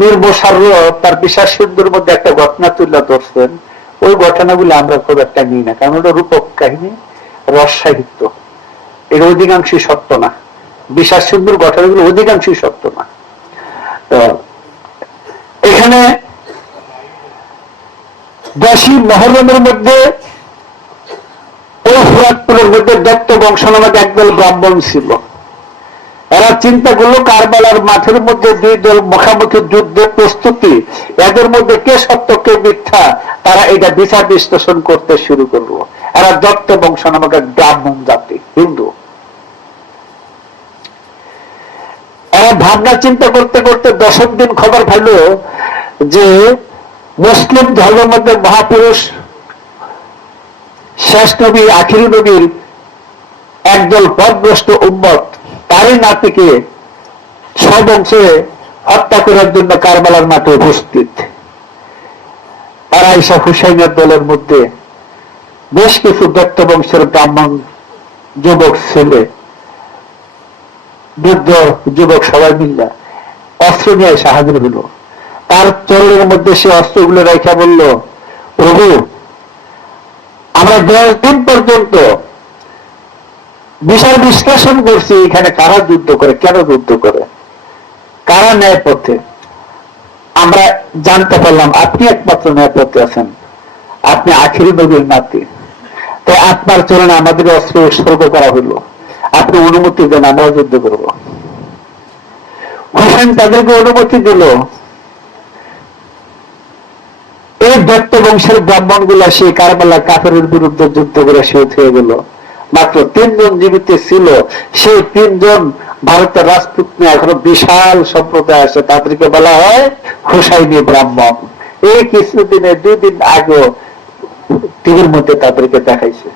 নির্বসার তার বিশ্বাস সিন্ধুর মধ্যে একটা ঘটনা তুলে ধরছেন। ওই ঘটনাগুলো আমরা খুব একটা নিই না, কারণ ওটা রূপক কাহিনী, রস সাহিত্য, এর অধিকাংশই সত্য না। বিশ্বাস সিন্ধুর ঘটনাগুলো অধিকাংশই সত্য না। এখানে 10ই মুহররমের মধ্যে ওই ফরাতপুরের মধ্যে দত্ত বংশ নামক একদল ব্রাহ্মণ ছিল। এরা চিন্তা করলো কারবালার মাঠের মধ্যে 2 দল মুখামুখি যুদ্ধের প্রস্তুতি, এদের মধ্যে কে সত্য কে মিথ্যা তারা এটা বিচার বিশ্লেষণ করতে শুরু করলো। এরা দত্ত বংশ নামক এক ব্রাহ্মণ জাতি, হিন্দু। এরা ভাবনা চিন্তা করতে করতে 10ম দিন খবর পাইল যে মুসলিম ধর্মের মধ্যে মহাপুরুষ শেষ নবী আখিরি নবীর একদল পথভ্রষ্ট উম্মত তারই নাতিকে স্ববংশে হত্যা করার জন্য কারবালার মাঠে উপস্থিত। তারা ঈসা হুসাইনের দলের মধ্যে বেশ কিছু দত্ত বংশের ব্রাহ্মণ যুবক ছেলে, বৃদ্ধ যুবক সবাই মিলে অস্ত্র নিয়ে এসে হাজির হল। তার চরণের মধ্যে সে অস্ত্রগুলো রেখা বলল, প্রভু আমরা 10 দিন পর্যন্ত বিষয় বিশ্লেষণ করছি এখানে কারা যুদ্ধ করে, কেন যুদ্ধ করে, কারা ন্যায় পথে। আমরা জানতে পারলাম আপনি একমাত্র ন্যায় পথে আছেন, আপনি আখিরি নবীর নাতি, তাই আপনার চরণে আমাদের অস্ত্র উৎসর্গ করা হইল, আপনি অনুমতি দেন আমরা যুদ্ধ করব। হোসেন তাদেরকে অনুমতি দিল। এই দত্ত বংশের ব্রাহ্মণ গুলা সেই কারবালা কাফেরের বিরুদ্ধে যুদ্ধ করে শহীদ হয়ে গেল। মাত্র 3 জন জীবিত ছিল। সেই 3 জন ভারতের রাজপুত নিয়ে এখনো বিশাল সম্প্রদায় আছে, তাদেরকে বলা হয় হুসাইনি ব্রাহ্মণ। এই কিছুদিনে 2 দিন আগে টিভির মধ্যে তাদেরকে দেখাইছে,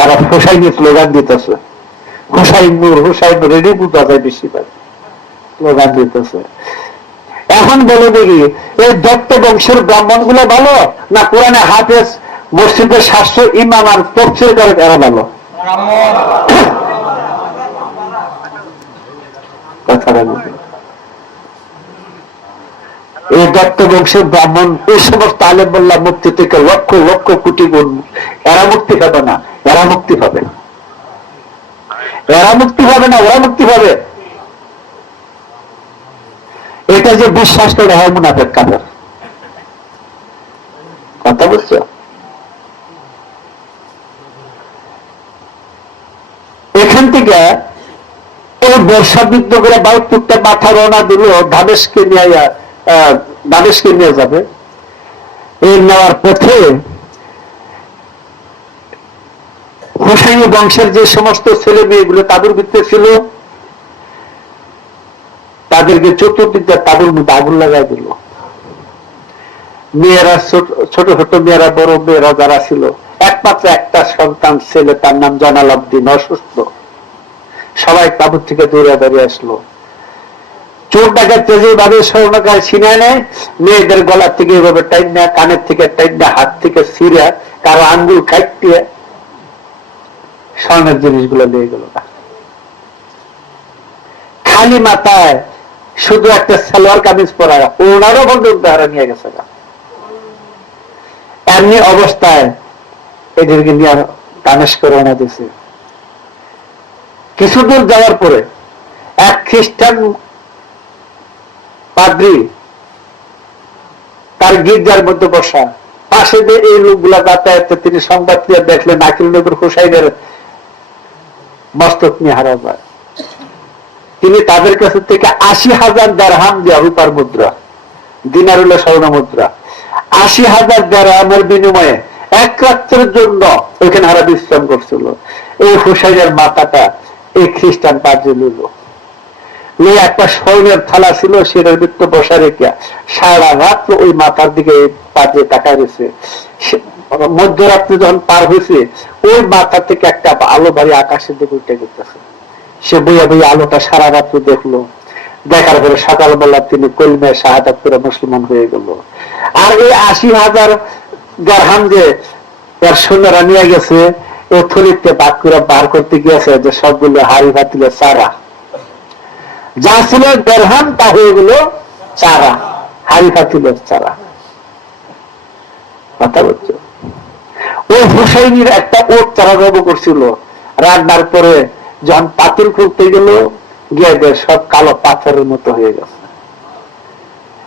আর হুসাইনি স্লোগান দিতেছে, হুসাইন নূর হুসাইন রেডি বুঝা যায়, বেশিরভাগ স্লোগান দিতেছে। এখন বলে দেখি এই দত্ত বংশের ব্রাহ্মণ গুলো ভালো না কোরআনে হাফেজ মসজিদের শাস্ত্র ইমাম আর তফসির করে এরা ভালো? এই দত্ত বংশের ব্রাহ্মণ এই সমস্ত আলেম বললাম মুক্তি থেকে লক্ষ লক্ষ কোটি গুণ, এরা মুক্তি পাবে না, এরা মুক্তি পাবে, এরা মুক্তি পাবে না, ওরা মুক্তি পাবে। এটা যে বিশ্বাস করে হয় মুনাফেক কাফের। কথা বুঝছো? এখান থেকে ওই বর্ষাবিদ্ধ করে বায়ুপুরটা মাথা রওনা দিল দামেস্কে নিয়ে যাবে। এই নেওয়ার পথে হুসাইনি বংশের যে সমস্ত ছেলে মেয়েগুলো তাদের ভিতরে ছিল, তাদেরকে চতুর্দিকে তাদের মধ্যে আগুন লাগাই দিল। মেয়েরা ছোট ছোট মেয়েরা, বড় মেয়েরা যারা ছিল, একমাত্র একটা সন্তান ছেলে, তার নাম জানাল আব্দিন, অসুস্থ। সবাই তাবুর থেকে দৌড়ে দাঁড়িয়ে আসলো। চোর ডাকাতে যেভাবে স্বর্ণকার ছিনে নেয়, মেয়েদের গলার থেকে এভাবে টাইনা, কানের থেকে টাইনা, হাত থেকে ছিঁড়ে, কারো আঙ্গুল কাটিয়ে স্বর্ণের জিনিসগুলো নিয়ে গেল। খালি মাথায় শুধু একটা সালোয়ার কামিজ পরা, ওনারও পর্যন্ত হারা নিয়ে গেছে। এমনি অবস্থায় এদেরকে নিয়ে দামেস্কে রওনা দিয়েছে। কিছুদূর যাওয়ার পরে এক খ্রিস্টান পাদ্রী তার গির্জার মধ্যে বসা, পাশে দিয়ে এই লোকগুলা যাতায়াতে তিনি সংবাদ দিয়ে দেখলেন আকিল নবীর হুসাইনের মস্তক নিয়ে হারা যায়। তিনি তাদের কাছে থেকে 80,000 দিরহাম দেয়া, রূপার মুদ্রা, দিনার হলো স্বর্ণ মুদ্রা, 80,000 দিরহামের বিনিময়ে 1 রাত্রের জন্য ওইখানে হারা বিশ্রাম করছিল। এই হুসাইনের মাথাটা এই খ্রিস্টান পাদ্রী নিল, নিয়ে একটা স্বর্ণের থালা ছিল সেটার ভিতরে বসা রেখে সারা রাত্র ওই মাথার দিকে পাদ্রী তাকায় রয়েছে। মধ্যরাত্রে যখন পার হয়েছে, ওই মাথা থেকে একটা আলো বাড়ি আকাশের দিকে উঠে যেতেছে। সে বইয়া বইয়া আলোটা সারা রাত্র দেখলো। দেখার পরে সকালবেলা তিনি কলমে শাহাদাত করে মুসলমান হয়ে গেল। আর এই 80,000 দিরহাম যে তার সৈন্যরা নিয়ে গেছে, ও থলিতে ভাগ করে বার করতে গিয়েছে যে সবগুলো হাড়ি ভাতিলে চারা, যা ছিল দিরহাম তা হয়ে গেল চারা, হাড়ি ভাতিলের চারা। কথা বলছো? ওই হুসাইনির একটা ওট চারা জব করছিল, রান্নার পরে যখন পাতিল খুলতে গেল, গিয়ে সব কালো পাথরের মতো হয়ে গেছে।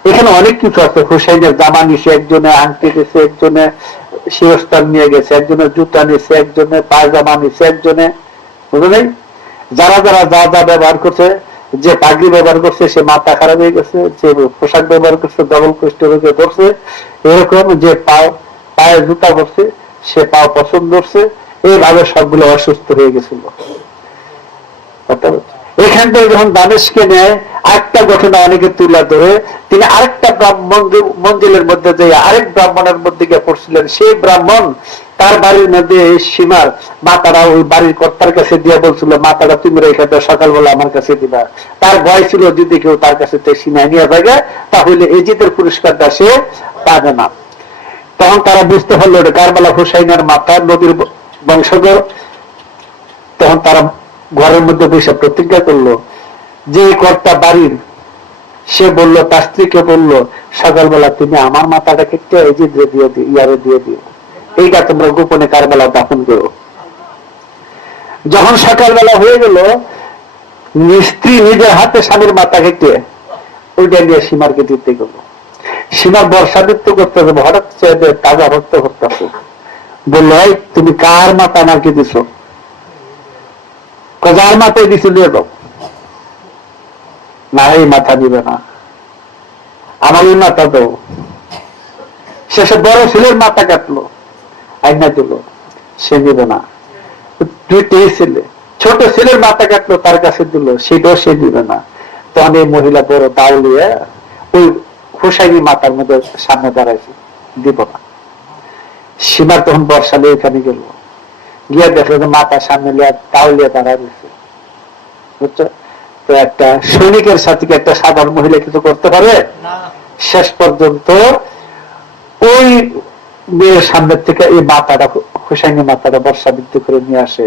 এখানে অনেক কিছু আছে। হুসাইনের জামা নিছে, একজনে আংটি দিয়েছে, একজনে শিরস্থান নিয়ে গেছে, একজনে জুতা নিছে, একজনে পায়জামা নিছে, একজনে বুঝলো নাই। যারা যারা যা যা ব্যবহার করছে, যে পাগড়ি ব্যবহার করছে সে মাথা খারাপ হয়ে গেছে, যে পোশাক ব্যবহার করছে ডবল কুষ্ঠ রোগে ধরছে, এরকম যে পায়ে জুতা করছে সে পাও পছন্দ করছে, এইভাবে সবগুলো অসুস্থ হয়ে গেছিল। এখান থেকে যখন দামেস্কে নেয়, আরেকটা ঘটনা অনেকে তুলে ধরে, তিনি আরেকটা মঞ্জিলের মধ্যে যে আরেক ব্রাহ্মণের মধ্যে গিয়ে পড়ছিলেন। সেই ব্রাহ্মণ তার বাড়ির মধ্যে সীমার মাতারা ওই বাড়ির কর্তার কাছে দিয়ে বলছিল, মাতারা তুমি রেখে দাও, সকালবেলা আমার কাছে দিবা। তার ভয় ছিল যদি কেউ তার কাছে সীমায় নিয়ে যায় তাহলে এজিদের পুরস্কারটা সে পাবে না। তখন তারা বুঝতে পারলো কারবালা হুসাইনের মাতা নবীর বংশধর। তখন তারা ঘরের মধ্যে বসে প্রতিজ্ঞা করলো যে কর্তা বাড়ির সে বলল, তার স্ত্রীকে বলল, সকালবেলা তুমি আমার মাথাটা কেটে এজিদরে দিয়ে দিও, ইয়ারে দিয়ে দিও, এইটা তোমরা গোপনে কারবালা দাফন করো। যখন সকালবেলা হয়ে গেল, স্ত্রী নিজের হাতে স্বামীর মাথা কেটে ওইটা নিয়ে সীমারকে দিতে গেল। সীমার বর্ষাবৃত্ত করতেছে, হঠাৎ তাজা ভক্ত করতেছে, বললো, তুমি কার মাথা আমাকে দিছো? যার মাথায় দিছি দিয়ে দাও। না, এই মাথা দিবে না, আমার এই মাথা দাও। শেষে বড় ছেলের মাথা কাটলো, আইনা দিল, সে নিবে না। দুইটাই ছেলে, ছোট ছেলের মাথা কাটলো, তার কাছে দিল, সেটাও সে দিবে না। তখন এই মহিলা বড় দাউলিয়া ওই হুসাইনি মাথার মধ্যে সামনে দাঁড়াইছে, দিব না। সীমার তখন বর্ষালে এখানে গেল, গিয়ে দেখলো যে মাথার সামনে দাউলিয়া দাঁড়ায় রয়েছে, বুঝছো? তো একটা সৈনিকের সাথে একটা সাধারণ মহিলা কিছু করতে পারে? শেষ পর্যন্ত ওই মেয়ের সামনের থেকে এই মাথাটা, হুসাইনি মাথাটা বর্ষাবৃত্তি করে নিয়ে আসে।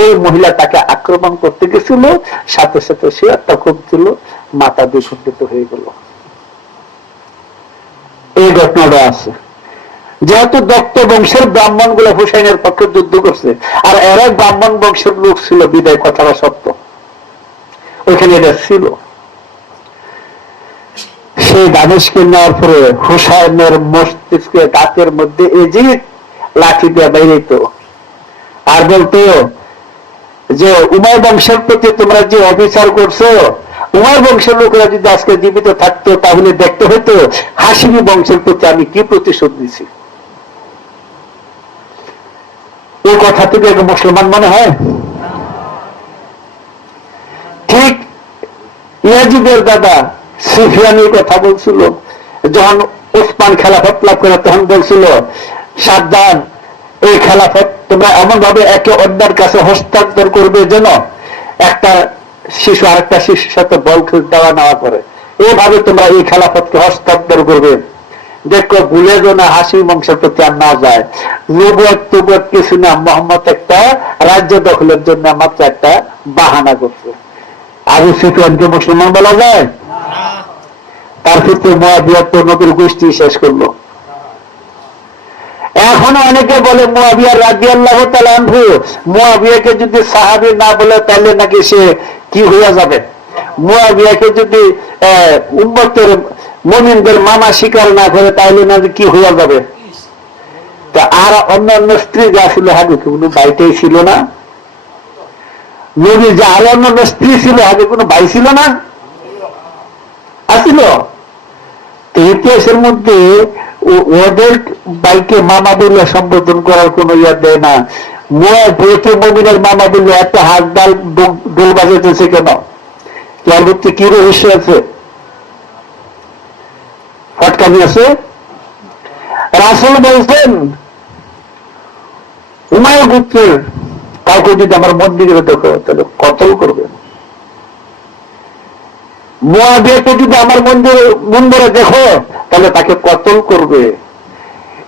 ওই মহিলা তাকে আক্রমণ করতে গেছিল, সাথে সাথে সে একটা খুব ছিল, মাথা বিখণ্ডিত হয়ে গেল। এই ঘটনাটা আছে। যেহেতু দত্ত বংশের ব্রাহ্মণ গুলো হুসাইনের পক্ষে যুদ্ধ করছে, আর এরা ব্রাহ্মণ বংশের লোক ছিল বিদায়, কথাটা সত্য, ওইখানে এটা ছিল। সেই দামেশকে নেওয়ার পরে হুসাইনের মস্তিষ্কে দাঁতের মধ্যে এজিদ লাঠি দিয়ে বাইরেত, আর বলতো যে উমার বংশের প্রতি তোমরা যে অবিচার করছো, উমার বংশের লোকেরা যদি আজকে জীবিত থাকতো তাহলে দেখতে হইতো হাসিমি বংশের প্রতি আমি কি প্রতিশোধ দিছি। এই কথা থেকে মুসলমান মনে হয়? ঠিক ইয়াজিদের দাদা সুফিয়ানের কথা বলছিল, যখন ওসমান খেলাফত লাভ করে তখন বলছিল, সাবধান, এই খেলাফত তোমরা এমন ভাবে একে অন্যের কাছে হস্তান্তর করবে যেন একটা শিশু আরেকটা শিশুর সাথে বল দেওয়া নেওয়া করে, এইভাবে তোমরা এই খেলাফতকে হস্তান্তর করবে। দেখো ভুলে যেন হাসিম বংশের প্রতি আর না যায়। নবুয়ত তবুয়ত কিছু না, মোহাম্মদ একটা রাজ্য দখলের জন্য মাত্র একটা বাহানা করছে। আবু সুফিয়ানকে মুসলমান বলা যায়? তার ক্ষেত্রে মুআবিয়া তো নবীর গোষ্ঠী শেষ করলো। এখনো অনেকে বলে মুআবিয়া রাদিয়াল্লাহু তাআলা আনহু, মুআবিয়াকে যদি সাহাবী না বলে তাহলে নাকি সে কি হয়ে যাবে। মুআবিয়াকে যদি উম্মতের মুমিনদের মামা স্বীকার না করে তাহলে নাকি কি হয়ে যাবে। তা আর অন্যান্য স্ত্রী যা ছিল, আগে কোনো বাইটাই ছিল না। নবী যে আর অন্যান্য স্ত্রী ছিল, আগে কোনো ভাই ছিল না, আসিল। ইতিহাসের মধ্যে ওদের বাইকে মামা বলে সম্বোধন করার কোন ইয়া দেয় না। মুমিনের মামা বললে এত হাত ডাল ডোল বাজাতেছে কেন? তার মধ্যে কি রহস্য আছে? ফটকানি আছে? রাসূল বলছেন, উমাইয়া গোত্রের কাউকে যদি আমার মন্দিরে দেখো তাহলে কতল করবে। মুআবিয়াকে যদি আমার মন্দিরে দেখো তাহলে তাকে কতল করবে।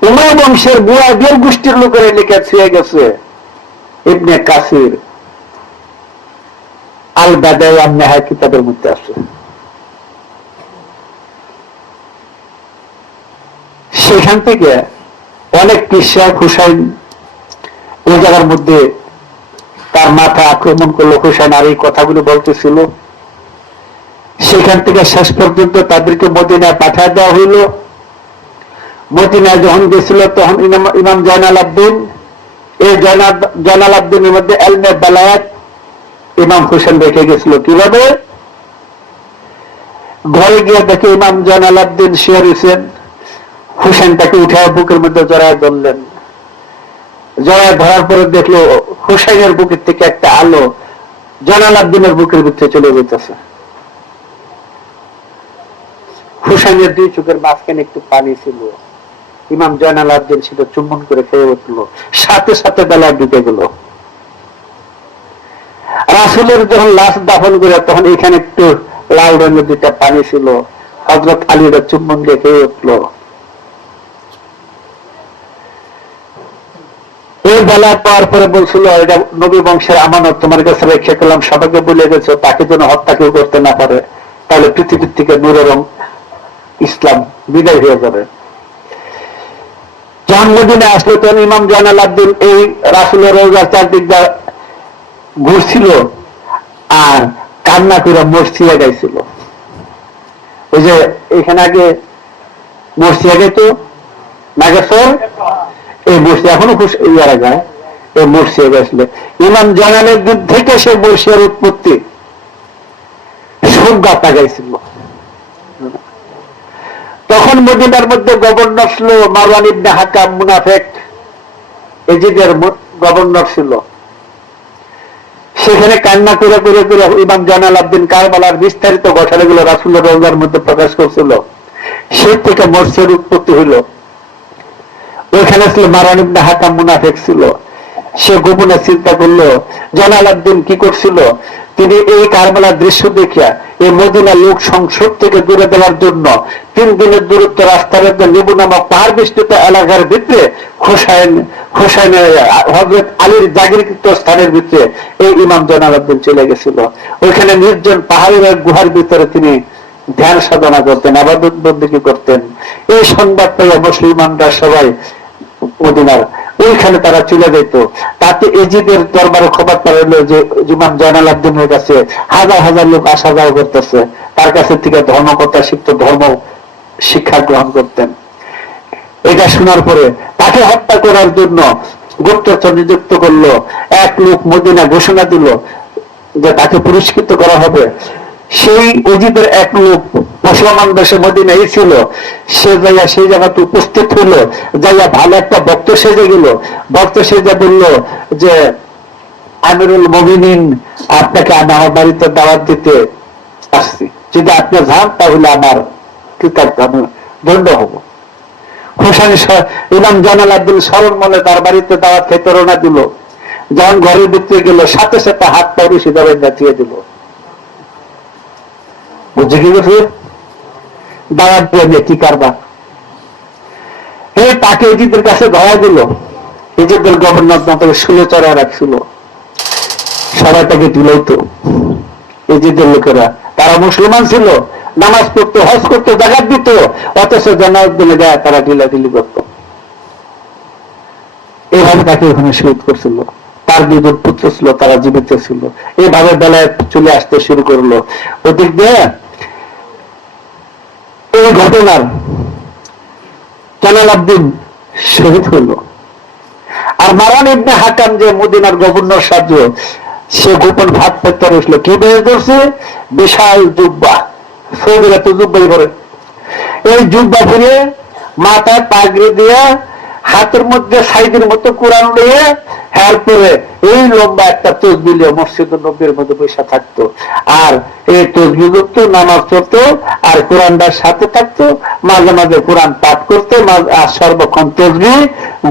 উমাইয়া বংশের মুআবিয়ার গোষ্ঠীর লোকেরা লেখা ছুঁয়ে গেছে। ইবনে কাসির আল বাদায়া ওয়ান নিহায়া কিতাবের মধ্যে আছে। সেখান থেকে অনেক কিসা হুসাইন ওই জায়গার মধ্যে তার মাথা আক্রমণ করলো, হুসাইন আর এই কথাগুলো বলতেছিল। সেখান থেকে শেষ পর্যন্ত তাদেরকে মদিনায় পাঠিয়ে দেওয়া হইল। মদিনায় যখন গেছিল তখন ইমাম জয়নাল আবদিন, এই জয়নাল আবদিনের মধ্যে এলমে বেলায়াত ইমাম হুসেন রেখে গেছিল। কিভাবে? ঘরে গিয়ে দেখে ইমাম জয়নাল আবদিন শুয়ে রয়েছেন, হুসেন তাকে উঠে বুকের মধ্যে জড়ায় ধরলেন। জড়ায় ধরার পরে দেখলো হুসাইনের বুকের থেকে একটা আলো জয়নাল আবদিনের বুকের ভিতরে চলে যেতেছে। হুসাইনের দুই চোখের মাঝখানে একটু পানি ছিল। ইমাম জয়নাল আবদিন সেটা চুম্বন করে খেয়ে উঠলো, সাথে সাথে বেলায় ঢুকে গেল। রাসূলের যখন লাশ দাফন করে তখন এখানে একটু লাল রঙের দুইটা পানি ছিল, হযরত আলীর চুম্বন দিয়ে খেয়ে উঠলো। এই বেলা পাওয়ার পরে বলছিল, এটা নবী বংশের আমানত, তোমার কাছে রেখে গেলাম, সবাইকে বলে গেছো তাকে যেন হত্যা কেউ করতে না পারে। তাহলে পৃথিবীর থেকে নূর এবং ইসলাম বিদায় হয়ে যাবে। জন্মদিনে আসলে তখন ইমাম জয়নাল আব্দিন এই রাসূলের রওজার চারদিক ঘুরছিল আর কান্না করে মরসিয়া গাইছিল। ওই যে এখানে আগে মরসিয়া গাইত নাগেশ্বর, এই মরসিয়া এখনো ইয়ারা গায়, এই মরসিয়া গাইছিল। ইমাম জয়নালের দিক থেকে সে মরসিয়ার উৎপত্তি সব গাতা গাইছিল। তখন মদিনার মধ্যে গভর্নর ছিল মারওয়ান ইবনে হাকাম মুনাফিক, এজিদের গভর্নর ছিল। সেখানে কান্না করে করে করে ইমাম জয়নাল আব্দিন কারবালার বিস্তারিত ঘটনাগুলো রাসূলের রওজার মধ্যে প্রকাশ করছিল। সে থেকে মরসিয়ার উৎপত্তি হইল। ওইখানে ছিল মারওয়ান ইবনে হাকাম মুনাফিক ছিল। সে গোপনে চিন্তা করলো জয়নাল আব্দিন কি করছিল, তিনি এই কারবালার দৃশ্য দেখিয়া এই মদিনা লোক সংসদ থেকে দূরে দেওয়ার জন্য 3 দিনের দূরত্ব রাস্তার মধ্যে লেবু নামক পাহাড় বেষ্টিত এলাকার ভিতরে হযরত আলীর জাগিরকৃত স্থানের ভিতরে এই ইমাম জয়নাল আব্দিন চলে গেছিল। ওইখানে নির্জন পাহাড়ের এক গুহার ভিতরে তিনি ধ্যান সাধনা করতেন, ইবাদত বন্দেগী করতেন। এই সংবাদ পেয়ে মুসলমানরা সবাই মদিনার ওইখানে তারা চলে যেত। তাতে এজিদের দরবারে খবর পাঠালো যে ইমাম জয়নাল আব্দিনের কাছে হাজার হাজার লোক আসা যাওয়া করতেছে, তার কাছে থেকে ধর্মকথা শিখত, ধর্ম শিক্ষা গ্রহণ করতেন। এটা শোনার পরে তাকে হত্যা করার জন্য গুপ্তচর নিযুক্ত করলো। এক লোক মদিনা ঘোষণা দিল যে তাকে পুরস্কৃত করা হবে। সেই অজিদের এক লোক মুসলমান দেশে মদিনায় ছিল, সে যাইয়া সেই জায়গাতে উপস্থিত হইল, যাইয়া ভালো একটা বক্ত সেজে গেল। বক্ত সেজে বলল যে আমিরুল মুমিনিন, আপনাকে আমি আমার বাড়িতে দাওয়াত দিতে আসছি, যদি আপনি যান তাহলে আমার কৃতজ্ঞ, আমি ধন্য হব। হোসানি ইমাম জয়নাল আব্দিন স্মরণ মনে তার বাড়িতে দাওয়াত খেতে রওনা দিল। যখন ঘরের ভিতরে গেল সাথে সাথে হাত পা রশি ধরে নাচিয়ে দিল। বুঝে কি গেছে দাওয়াত দিয়ে কি কারবার। তাকে এজিদের কাছে ধরা দিল। এজিদের গভর্নর তাকে শুলে চড়ায় রাখছিল, সবাই তাকে দিলতো। এজিদের লোকেরা তারা মুসলমান ছিল, নামাজ পড়তো, হজ করতো, জাকাত দিত, অথচ জয়নালউদ্দিনে যায় তারা ঢিলাঢিলি করত। এইভাবে তাকে ওখানে শহীদ করছিল। তার 2 পুত্র ছিল, তারা জীবিত ছিল। এইভাবে বেলায় চলে আসতে শুরু করলো। ওদিক দিয়ে এই ঘটনার জয়নাল আব্দিন শহীদ হইল। আর মারওয়ান ইবনে হাকাম যে মদিনার গভর্নর সাহায্য, সে গোপন ভাত পেতে রয়েছিল। কি বেশ করছে, বিশাল জুব্বা, সৌদিরা তো জুব্বাই করে, এই জুব্বা ফিরে মাথায় পাগড়ি দিয়ে হাতের মধ্যে সাইদের মতো কোরআন নিয়ে এরপরে এই লম্বা একটা তসবি নিয়ে মসজিদ নবীর মধ্যে বসে থাকতো। আর এই তসবি করতো, নামাজ পড়তো, আর কোরআনটার সাথে থাকতো, মাঝে মাঝে কোরআন পাঠ করতো, আর সর্বক্ষণ তসবি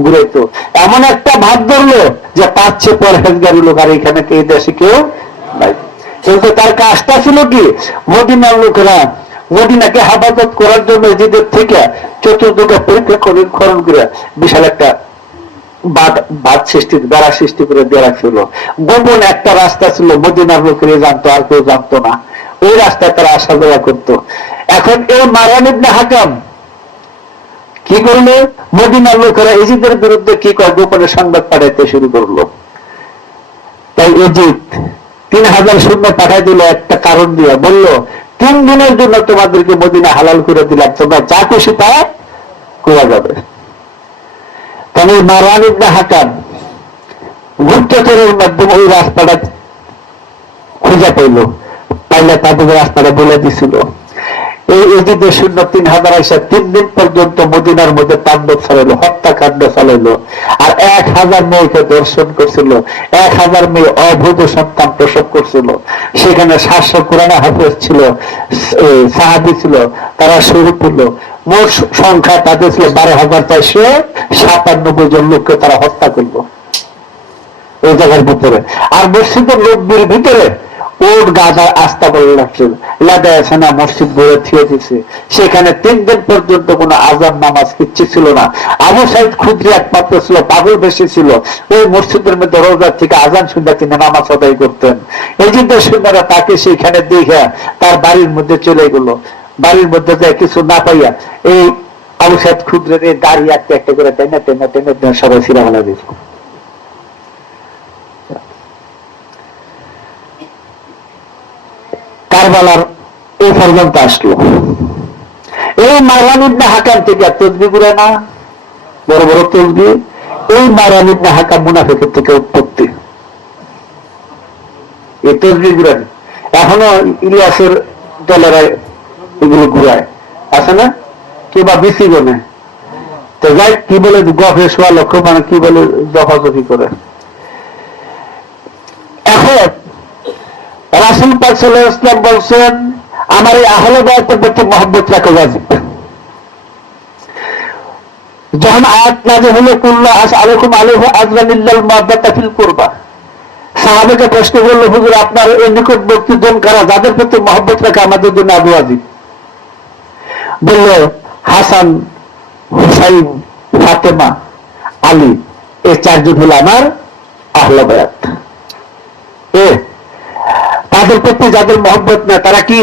ঘুরাইতো। এমন একটা ভাব ধরলো যে 5-6 পরহেজগারি লোক আর এখানে এই দেশে কেউ নাই। কিন্তু তার কাজটা ছিল কি, মদিনার লোকেরা মদিনাকে হেফাজত করার জন্য এজিদের থেকে চতুর্দিকে পরীক্ষা খনন করে বিশাল একটা বেড়া সৃষ্টি করে দিয়ে রাখছিল। গোপন একটা রাস্তা ছিল, মদিনার লোকেরা জানতো, আর কেউ জানতো না। ওই রাস্তায় তারা আসা যাওয়া করতো। এখন এই মারওয়ান ইবনে হাকাম কি করলো, মদিনার লোকেরা এজিদের বিরুদ্ধে কি করে গোপনে সংবাদ পাঠাইতে শুরু করলো। তাই এজিদ 3000 সৈন্য পাঠাই দিল একটা কারণ দিয়ে, বলল 3 দিনের জন্য তোমাদেরকে মদিনা হালাল করে দিলাম, তোমরা যা খুশি তা করা যাবে। তাহলে মারওয়ান ইবনে হাকাম গুপ্তচরের মাধ্যমে ওই রাস্তাটা খুঁজে পাইল, পাইলে তাদের রাস্তাটা বলে দিছিল। এই এজিদের সৈন্য 3000 আইসা 3 দিন পর্যন্ত মদিনার মধ্যে তাণ্ডব চালাইলো, হত্যাকাণ্ড চালাইলো। আর 1000 মেয়েকে দর্শন করছিল, 1000 মেয়ে অবৈধ সন্তান প্রসব করছিল। সেখানে 700 কোরআনে হাফেজ ছিল, সাহাবী ছিল, তারা শহীদ হল। মোট সংখ্যা তাদের ছিল 12,497 জন লোককে তারা হত্যা করলো এই জায়গার ভিতরে। আর মসজিদের নববীর ভিতরে ওট গাদার আস্থা বলে রাখছে লাগায় আছে না, মসজিদ ভরে থিয়ে দিছে। সেখানে 3 দিন পর্যন্ত কোনো আজান নামাজ কিচ্ছু ছিল না। আবু সাইদ খুদ্রি একমাত্র ছিল, পাগল বেশি ছিল, ওই মসজিদের মধ্যে রোজার থেকে আজান শুনতে তিনি নামাজ আদায় করতেন। এই যে সৈন্যরা তাকে সেখানে দেখে তার বাড়ির মধ্যে চলে গেল। বাড়ির মধ্যে যায় কিছু না পাইয়া এই আবু সাইদ খুদ্রের এই দাড়ি একটা একটা করে টেনে টেনে টেনে টেনে সবাই ছিঁড়া ফেলা দিয়েছিল। কারবালার এই পর্যন্ত আসলো। এই মারওয়ান ইবনে হাকাম থেকে তসবিহ ঘুরে না, বড় বড় তসবিহ, এই মারওয়ান ইবনে হাকাম মুনাফিকের থেকে উৎপত্তি। এই তসবিহ ঘুরায় এখনো ইলিয়াসের দলেরা এগুলো ঘুরায়, আছে না? কিংবা বিসি গনে তো যাই কি বলে গফে সোয়া লক্ষ মানে কি বলে জফাজফি করে। এখন রাসূল পাক সাল্লাল্লাহু আলাইহি ওয়াসাল্লাম বলছেন আমার এই আহলে বায়তের প্রতি মহব্বত রাখা ওয়াজিব। যখন আয়াত নাযিল হলো কুল্লু আসআলুকুম আলাইহি আজরান ইল্লাল মাওয়াদাতা ফিল কুরবা, সাহাবাকে প্রশ্ন করলো হুজুর আপনার এই নিকটবর্তী জন কারা যাদের প্রতি মহব্বত রাখা আমাদের জন্য আবু ওয়াজিব? বলল হাসান, হুসাইন, ফাতেমা, আলী, এই 4 জন হলো আমার আহলে বায়াত। তাদের প্রতি যাদের মহব্বত না তারা কি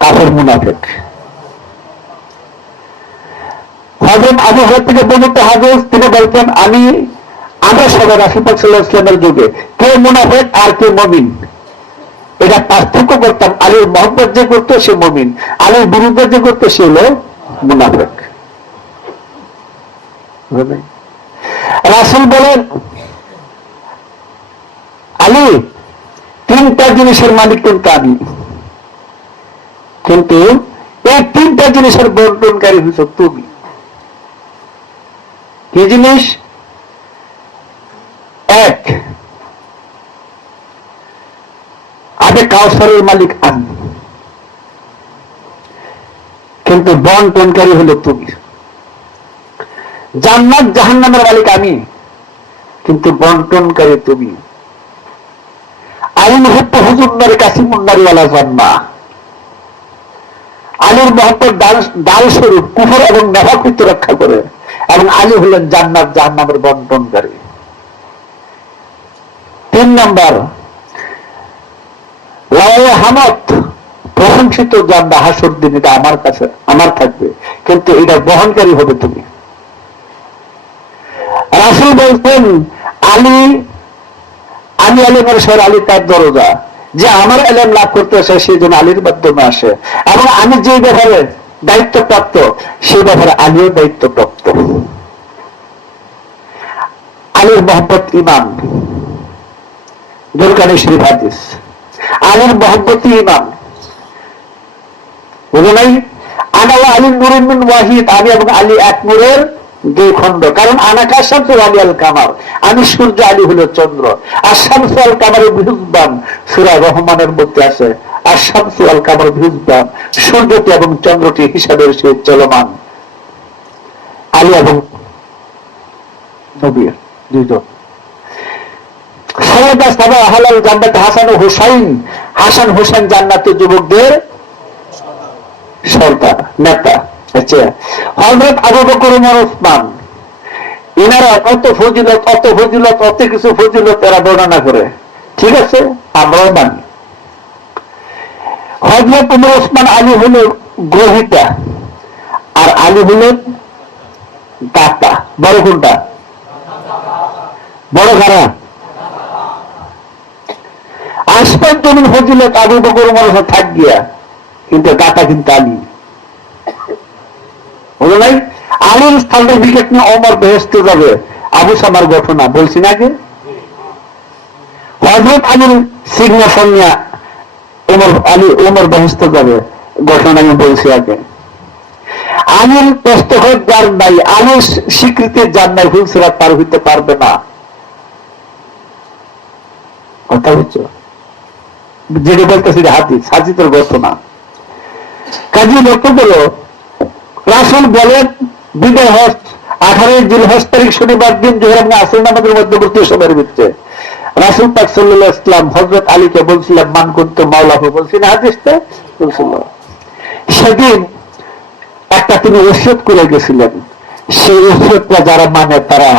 কাফের, মুনাফিক। হযরত আবু হুরায়রা থেকে বর্ণিত হাদিস, তিনি বলতেন আমরা সবাই রাসূল পাক সাল্লাল্লাহু আলাইহি ওয়াসাল্লামের যুগে কে মুনাফিক আর কে মুমিন এটা পার্থক্য করতাম। আলীর মহব্বত যে করতো সে মুমিন, আলীর বিরুদ্ধে যে করতো সে হলো মুনাফিক। রাসূল বলেন আলী 3টা জিনিসের মালিক কিন্তু আমি, কিন্তু এই 3টা জিনিসের বন্টনকারী হইছ তুমি। কি জিনিস? 1 আবে কাউসারের মালিক আমি, কিন্তু বন্টনকারী হলো তুমি। জান্নাত জাহান্নামের মালিক আমি, কিন্তু বন্টনকারী তুমি। আলী মুহব্বত হুজুর কাসিমুন্নারি ওয়ালা জান্না, আলীর মহব্বত ডাল স্বরূপ কুফর এবং নেফাক হইতে রক্ষা করে, এবং আলী হলেন জান্নাত জাহান্নামের বন্টনকারী। 3 নম্বর লাওয়া হামদ, প্রশংসিত জান্নাত হাসর দিন এটা আমার কাছে আমার থাকবে, কিন্তু এটা বহনকারী হবে তুমি। রাসূল বলতেন আমি আলেমের সর আলী তার দরজা, যে আমার এলেম লাভ করতে আসে সেই জন্য আলীর মাধ্যমে আসে, এবং আমি যে ব্যাপারে দায়িত্বপ্রাপ্ত সেই ব্যাপারে আলীও দায়িত্বপ্রাপ্ত। আলীর মহব্বত ইমান, দুরকানি শরীফ হাদিস, আলীর মহব্বত ইমান। বুঝো নাই? আনা ওয়া আলী নূরুন মিন ওয়াহিদ, আমি এবং আলী এক নূরের 2 খণ্ড। কারণ আনা কাশামসু আলী আল কামার, আমি সূর্য, আলী হলো চন্দ্র। আর শামসু আল কামার বিহুজবান, সূরা রহমানের মধ্যে আছে আর শামসু আল কামার বিহুজবান, সূর্যটি এবং চন্দ্রটি হিসাবের সহিত চলমান। আলী এবং নবী 2 জন। সাইয়েদা সাবা আহলাল জান্নাত হাসান ও হুসাইন, হাসান হুসাইন জান্নাতের যুবকদের সর্দার, নেতা। আচ্ছা, হযরত আবু বকর ওমর ওসমান, এনারা কত ফজিলত, অত ফজিলত, অত কিছু ফজিলত এরা বর্ণনা করে, ঠিক আছে, আমরাও মানি। হযরত ওমর ওসমান আলী হল গ্রহিতা, আর আলী হলেন দাতা। বড় কোনটা? বড় কারা? আসমান জমিন ফজিলত আবু বকর ওমর থাক গিয়া, কিন্তু দাতা কিন্তু আলী। বলো নাই আলীর সার্টিফিকেট নিয়ে ওমর বেহেশতে যাবে, আবু সামার ঘটনা বলছি না আগে। হযরত আলীর সিগনেচার নিয়ে ওমর বেহেশতে যাবে, ঘটনা আমি বলছি আগে। আলীর দস্তখত যার নাই, আলীর স্বীকৃতি যার নাই, হুলসিরাত পার হইতে পারবে না। কথা হচ্ছে যেটা বলতেছি হাদিস, হাদিসের ঘটনা। কাজী লক্ষ্য করো, রাসূল বলেন বিদায় হজ 18 জিলহজ তারিখ শনিবার দিন জোহর এবং আসর নামাজের মধ্যবর্তী সময়ের ভিতরে রাসূল পাক সাল্লাল্লাহু আলাইহি ওয়াসাল্লাম হযরত আলীকে বলছিলেন মান কুনতু মাওলাহু, বলছি না হাদিসটা বলছিল। সেদিন একটা তিনি ওসিয়ত করে গেছিলেন, সেই ওসিয়তটা যারা মানে তারা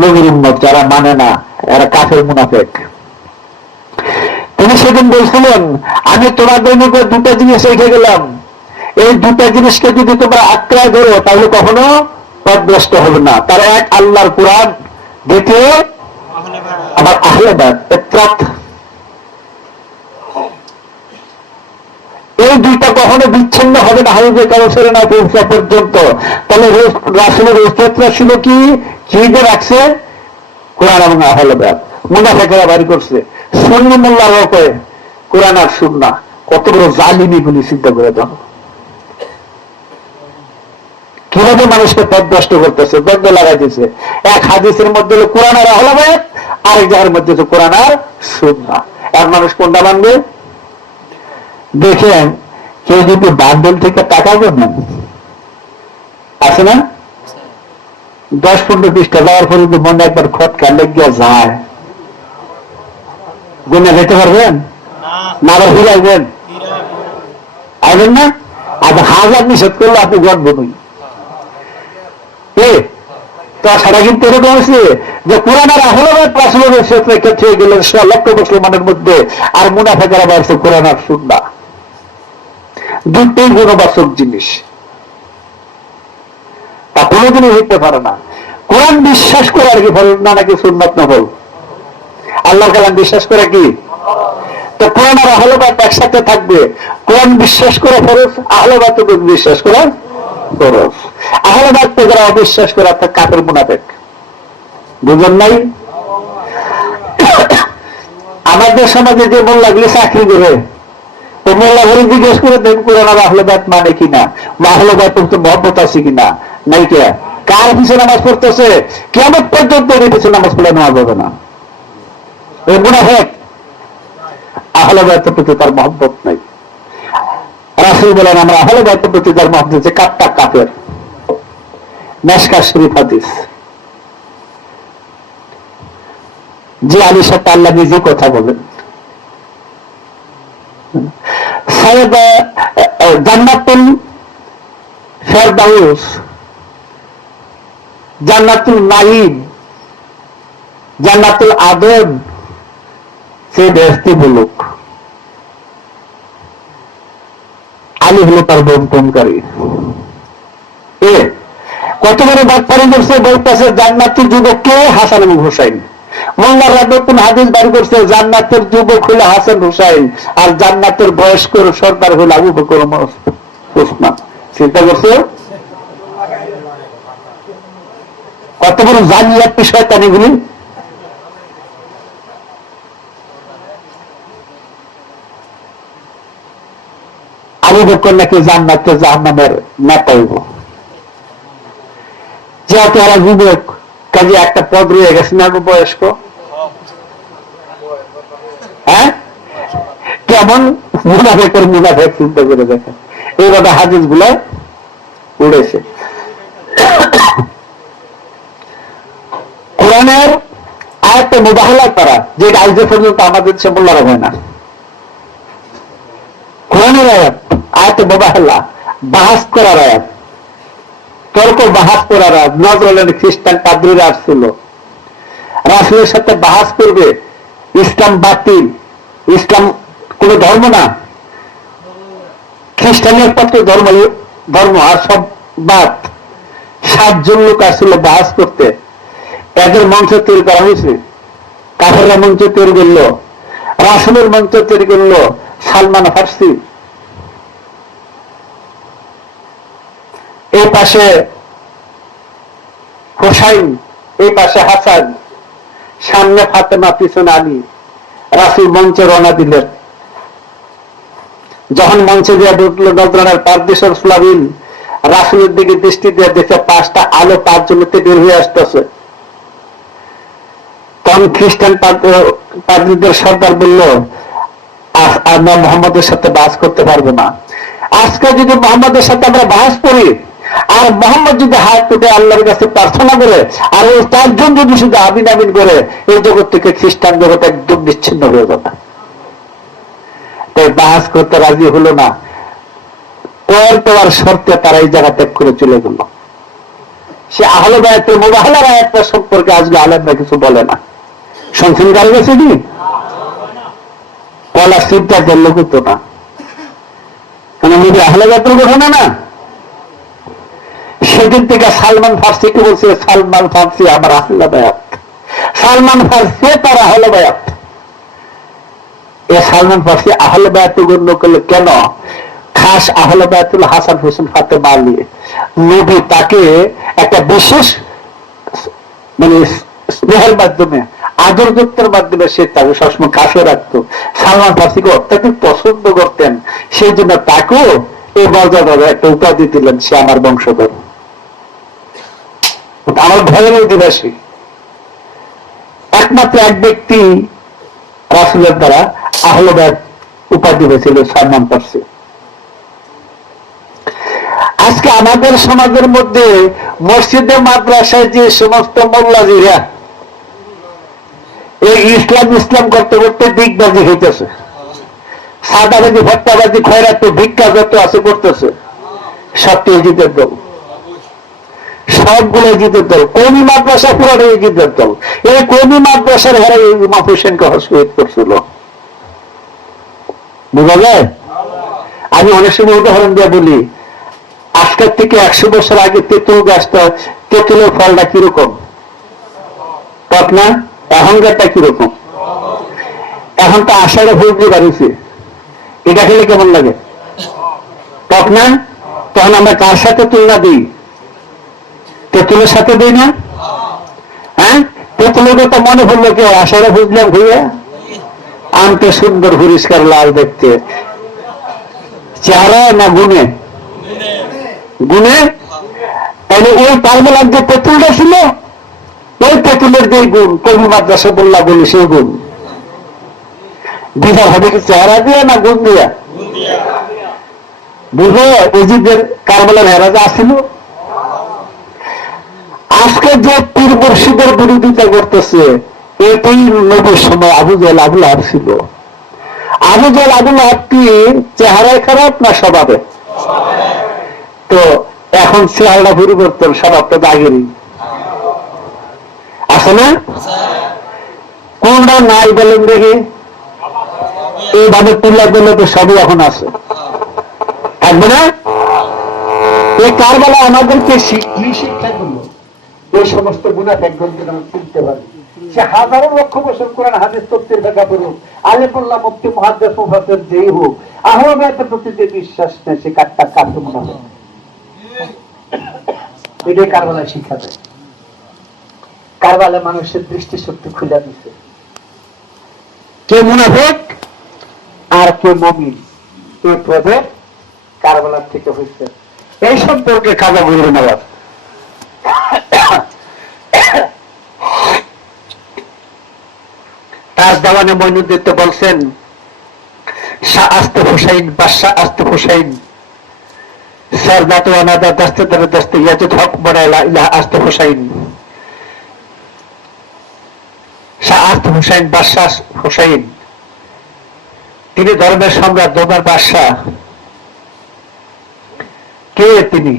নবীর উম্মত, যারা মানে না এরা কাফের মুনাফিক। তিনি সেদিন বলছিলেন আমি তোমাদের নিকট দুটা জিনিস রেখে গেলাম, এই দুটা জিনিসকে যদি তোমরা আঁকড়ায় ধরো তাহলে কখনো পথভ্রষ্ট হবে না। তার এক আল্লাহর কোরআন, দ্বিতীয় আমার আহলে বাইত। এই দুইটা কখনো বিচ্ছিন্ন হবে না হাউজে কাউসারে না পৌঁছা পর্যন্ত। তাহলে রাসূলের ওসিয়তটা ছিল কি যে রাখছে কোরআন এবং আহলে বাইত। মুনাফিকরা বাড়ি করছে সুন্নি মোল্লারাও কয় কোরআন আর সুন্নাহ, কত বড় জালিমি গুলি চিন্তা করে দেখো কিভাবে মানুষকে পথভ্রষ্ট করতেছে, দ্বন্দ্ব লাগাইতেছে। এক হাদিসের মধ্যে হলো কোরআন আর আহলে বাইত, আরেক জায়গার মধ্যে হচ্ছে কোরআন আর সুন্নাহ। আর মানুষ কোনটা মানবে? দেখেন কেউ যদি বান্ডেল থেকে টাকা দেন আছে না, 10-15 পৃষ্ঠা দেওয়ার পরে যদি মনে একবার খটকা লেগে যায়, গুণা যেতে পারবেন না? আবার ফিরাইবেন আইবেন না? আর 1000 নিষেধ করলে আপনি গর্বই তাছাড়া কিন্তু এরকম হয়েছে যে কোরআন আর আহলে বাইত রাসূলের ক্ষেত্রে ক্ষেত্রে গেলেন 100 লক্ষ মুসলমানের মধ্যে, আর মুনাফিকরা বলছে কোরআন আর সুন্নাহ। দুটোই গুণবাচক জিনিস, তা কোনোদিনই হইতে পারে না। কোরআন বিশ্বাস করে আর কি ফরজ না নাকি সুন্নাত নফল? আল্লাহর কালাম বিশ্বাস করে কি? তো কোরআন আর আহলে বাইত একসাথে থাকবে। কোরআন বিশ্বাস করে ফরজ, আহলে বাইত বিশ্বাস করে ফরজ। আহলে বাইতকে যারা অবিশ্বাস করে অর্থাৎ কাফের মুনাফিক। বুঝেন নাই? আমাদের সমাজে যে মোল্লাগুলি চাকরি করে, ওই মোল্লা ঘরে জিজ্ঞেস করে দেখ কোরআন আর আহলে বাইত মানে কিনা, বা আহলে বাইত মহব্বত আছে কিনা, নাই কে কার পিছনে নামাজ পড়তেছে, কিয়ামত পর্যন্ত এর পিছনে নামাজ পড়লে নেওয়া যাবে না। ওই মুনাফিক, আহলে বাইতের প্রতি তার মহব্বত নাই। রাসূল বলেন আমরা আহলে বাইতের প্রতি তার মহব্বত আছে, কাটটা কাফের। মিশকাত শরীফ হাদিস। যে আলীর সাথে আল্লাহ নিজে কথা বলেন, জান্নাতুল ফেরদাউস, জান্নাতুল নাঈম, জান্নাতুল আদন, সে বেহেশতি মুলুক। আলী হলো তার বন্টনকারী। কত বড় বাটপারি করছে, বলতেছে জান্নাতের যুবক কে? হাসান এবং হুসাইন। মোল্লা রাব্বতুল হাদিস বাড়ি করছে জান্নাতের যুবক হলো হাসান হুসাইন, আর জান্নাতের বয়স্ক সর্দার হলো আবু বকর ওসমান। চিন্তা করছে কত বড় জালিয়াত শয়তানি গুলি। আবু বকর নাকি জান্নাতের জাহান্নামের নেতা হইব। যেহেতু ওরা যুবক, কাজে একটা পদ রয়ে গেছে না বয়স্ক। হ্যাঁ, কেমন মুনাফিকের মুনাফিক চিন্তা করে দেখেন। এইভাবে হাদিস গুলো উড়েছে। কোরআনের আয়াতে মুবাহালা করা, যেটা আজ পর্যন্ত আমাদের দেশে মোল্লারা হয় না। কোরআনের আয়াত, আয়াতে মুবাহালা, বাহাস করার আয়াত, তর্ক বাহাস করার আয়াত। নজরুলের খ্রিস্টান পাদ্রীরা আসছিল, রাসূলের সাথে বাহাস করবে, ইসলাম বাতিল, ইসলাম কোন ধর্ম না, খ্রিস্টানের পক্ষে ধর্ম আর সব বাদ। 7 জন লোক আসছিল বাহাস করতে, এদের মঞ্চ তৈরি করা হয়েছে। কাফেররা মঞ্চ তৈরি করলো, রাসূলের মঞ্চ তৈরি করলো সালমান ফার্সি। এই পাশে হুসাইন, এই পাশে হাসান, সামনে ফাতেমা, পিছনে আলী। রাসূল মঞ্চে রওনা দিলেন। যখন মঞ্চে দিয়ে ঢুকলো, নজরানের পারদিশর ফ্লাবিল রাসূলের দিকে দৃষ্টি দিয়ে দেখে 5টা আলো 5 জনেতে বের হয়ে আসতেছে। তখন খ্রিস্টান পাদ্রীদের সর্দার বলল আমরা মোহাম্মদের সাথে বাস করতে পারবো না। আজকে যদি মোহাম্মদের সাথে আমরা বাস করি আর মোহাম্মদ যদি হাত তুলে আল্লাহর কাছে প্রার্থনা করে, আর ওই 4 জন যদি শুধু আমিন আমিন করে, এই জগৎ থেকে খ্রিস্টান জগৎ একদম বিচ্ছিন্ন হয়ে যাবে। তাই বাহাস করতে রাজি হলো না, কয়েকবার শর্তে তারা এই জায়গা ত্যাগ করে চলে গেল। সে আহলে বায়াতের মুবাহালার আয়াতটা সম্পর্কে আজকে আলেমরা কিছু বলে না। শুনছেন কার কাছে কি কলা সিদ্ধাতের লোক তো না, কেন আহলে বায়াতের ঘটনা না। সেদিন থেকে সালমান ফার্সিকে বলছে, সালমান ফার্সি আমার আহলে বায়াত, সালমান ফার্সি তার আহলে বায়াত। এ সালমান ফার্সি আহলে বায়াত গণ্য করলে কেন? খাস আহলে বায়াতুল হাসান হোসেন ফাতেমা আলী, নবী তাকে একটা বিশেষ মানে স্নেহের মাধ্যমে, আদর যুক্তের মাধ্যমে সে তাকে সবসময় কাছে রাখতো। সালমান ফার্সিকে অত্যাধিক পছন্দ করতেন, সেই জন্য তাকেও এই মর্যাদার একটা উপাধি দিলেন, সে আমার বংশধর, আমার ভয়ের অধিবাসী। একমাত্র এক ব্যক্তি রাসূলের দ্বারা আহলে বায়াত উপাধি হয়েছিল, সালমান ফার্সি। আজকে আমাদের সমাজের মধ্যে মসজিদে মাদ্রাসায় যে সমস্ত মোল্লাজিরা এই ইসলাম ইসলাম করতে করতে দিকবাজি হইতেছে, সাদাবাজি ভট্টাবাজি খয়রাতে ভিক্ষা যত আছে করতেছে, সবটাই জিতের দল, সবগুলো জিতের দল। কওমি মাদ্রাসা পুরোটাই জিতের দল। এই কওমি মাদ্রাসার হারে ইমাম হোসেনকে শহীদ করছিল, বুঝা যায়? আমি অনেক সময় উদাহরণ দিয়ে বলি, আজকের থেকে 100 বছর আগে তেঁতুল গাছটা, তেঁতুলের ফলটা কিরকম টক না, এখনকারটা কিরকম? এখন তো আষাঢ়ে ফুল বাড়িছে, এটা খেলে কেমন লাগে? টক না? তখন আমরা কার সাথে তুলনা দিই? তেঁতুলের সাথে দিই না? হ্যাঁ, তেঁতুলের কথা মনে পড়লো কে? আষাঢ়ে বুঝলাম ভুইয়া আমতে সুন্দর পরিষ্কার লাল দেখতে, চেহারা না গুণে? গুণে। তাহলে ওই কারবালার যে তেঁতুলটা ছিল, ওই তেঁতুলের যে গুণ, কবি মাদ্রাসা বললা বলি সেই গুণ বিচার হবে কি চেহারা দিয়া না গুণ দিয়া? বুঝো এজিদের কারবালার হেরাজা আসিল। আজকে যে পীর মুর্শিদের বিরোধিতা করতেছে, এটাই নবীর সময় আবু জেহেল আবু লাহাব ছিল। আবু জেহেল আবু লাহাব কি চেহারায় খারাপ না স্বভাবে? তো এখন চেহারা পরিবর্তন, স্বভাবটা আগেরই আছে না? কোনটা নাই বলেন দেখি? এইভাবে তুলা দিলে তো সবই এখন আছে, থাকবে না? এই কারবালা আমাদেরকে কি শিক্ষা দিল? এই সমস্ত গুনাহ একজনকে আমরা চিনতে পারি। সে হাজারো লক্ষ বছর কোরআন হাদিস তফসির ব্যাখ্যা করুক, আলেমুল্লাহ মুফতি মুহাদ্দিস মুফাসসির যেই হোক, আহলে বায়াতের প্রতি যে বিশ্বাস নেই, সে কাটটা কাটতে মনে হয়। এটাই কারবালায় শিক্ষা দেয়। কারবালায় মানুষের দৃষ্টিশক্তি খুলে দিচ্ছে, কে মুনাফিক আর কে মুমিন, এই প্রভেদ কারবালার থেকে হয়েছে। এই সম্পর্কে খাজা বলবেন আবার তার দেওয়ানে মঈনুদ্দিন বলছেন, শাহ আস্তে হুসাইন, বাদশাহ আস্তে হুসাইন, সরদাত ওয়ানাদা দস্তে দরে দস্তে ইয়াজুদ হক বড়া লা ইলাহা আস্তে হুসাইন। শাহ আস্তে হুসাইন, বাদশাহ হুসাইন, তিনি ধর্মের সম্রাট, ধর্মের বাদশাহ। কে তিনি?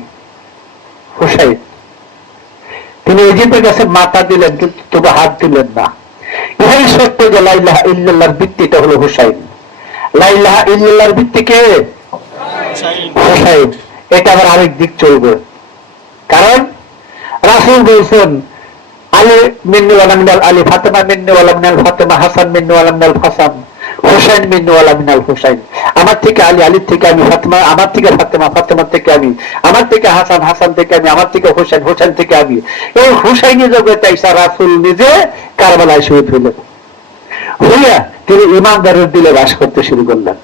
হুসাইন। তিনি ইজিদের কাছে মাথা দিলেন, কিন্তু তবু হাত দিলেন না। ইহাই সত্য যে লা ইলাহা ইল্লাল্লাহর ভিত্তিটা হলো হুসাইন। লা ইলাহা ইল্লাল্লাহর ভিত্তি কে? হুসাইন। এটা আবার আরেক দিক চলবে, কারণ রাসূল বলছেন, আলী মিন্নি ওয়ালা মিনাল আলী, ফাতেমা মিন্নি ওয়ালা মিনাল ফাতেমা, হাসান মিন্নি ওয়ালা মিনাল হাসান, হুসাইন মিন্নি ওয়ালা মিনাল হুসাইন। আমার থেকে আলী, আলীর থেকে আমি, ফাতেমা আমার থেকে ফাতেমা, ফাতেমার থেকে আমি, আমার থেকে হাসান, হাসান থেকে আমি, আমার থেকে হুসাইন, হুসাইন থেকে আমি। এই হুসাইনি জগতে ঈসা রাসূল নিজে কারবালায় শহীদ হইলেন। হইয়া তিনি ইমানদারের দিলে বাস করতে শুরু করলেন।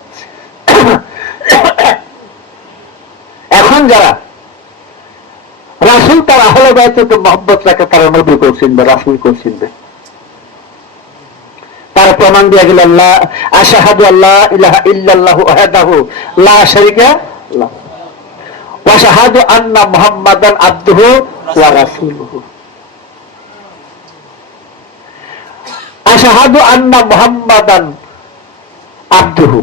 এখন যারা রাসূল তার আহলে বায়াতে মহব্বত রাখে, তারা নবী কেও চিনবে, রাসূল কেও চিনবে। তার প্রমাণ দিয়ে গেল, আল্লাহ আশহাদু আল্লা ইলাহা ইল্লাল্লাহু ওয়াহদাহু লা শারীকা লাহু ওয়া আশহাদু আন্না মুহাম্মাদান আবদুহু ওয়া রাসূলুহু, আশহাদু আন্না মুহাম্মাদান আবদুহু,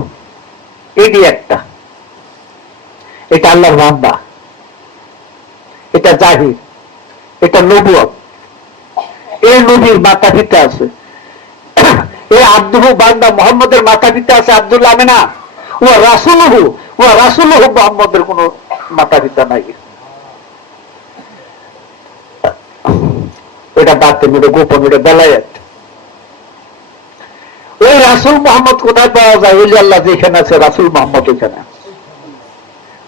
এটি একটা, এটা আল্লাহর বান্দা, এটা জাহির, এটা নবুয়ত। এই নবীর মাতা পিতা আছে, এই আব্দুহু বান্দা মুহাম্মদের মাতা পিতা আছে আব্দুল্লাহ আমেনা, ও রাসূলুহু, ও রাসূলুহু মুহাম্মদের কোন মাতা পিতা নাই। এটা বাতিল, এটা গোপন, এটা বেলায়েত। ওই রাসূল মুহাম্মদ কোথায় পাওয়া যায়? ওই আল্লাহ যেখানে আছে রাসূল মুহাম্মদ এখানে,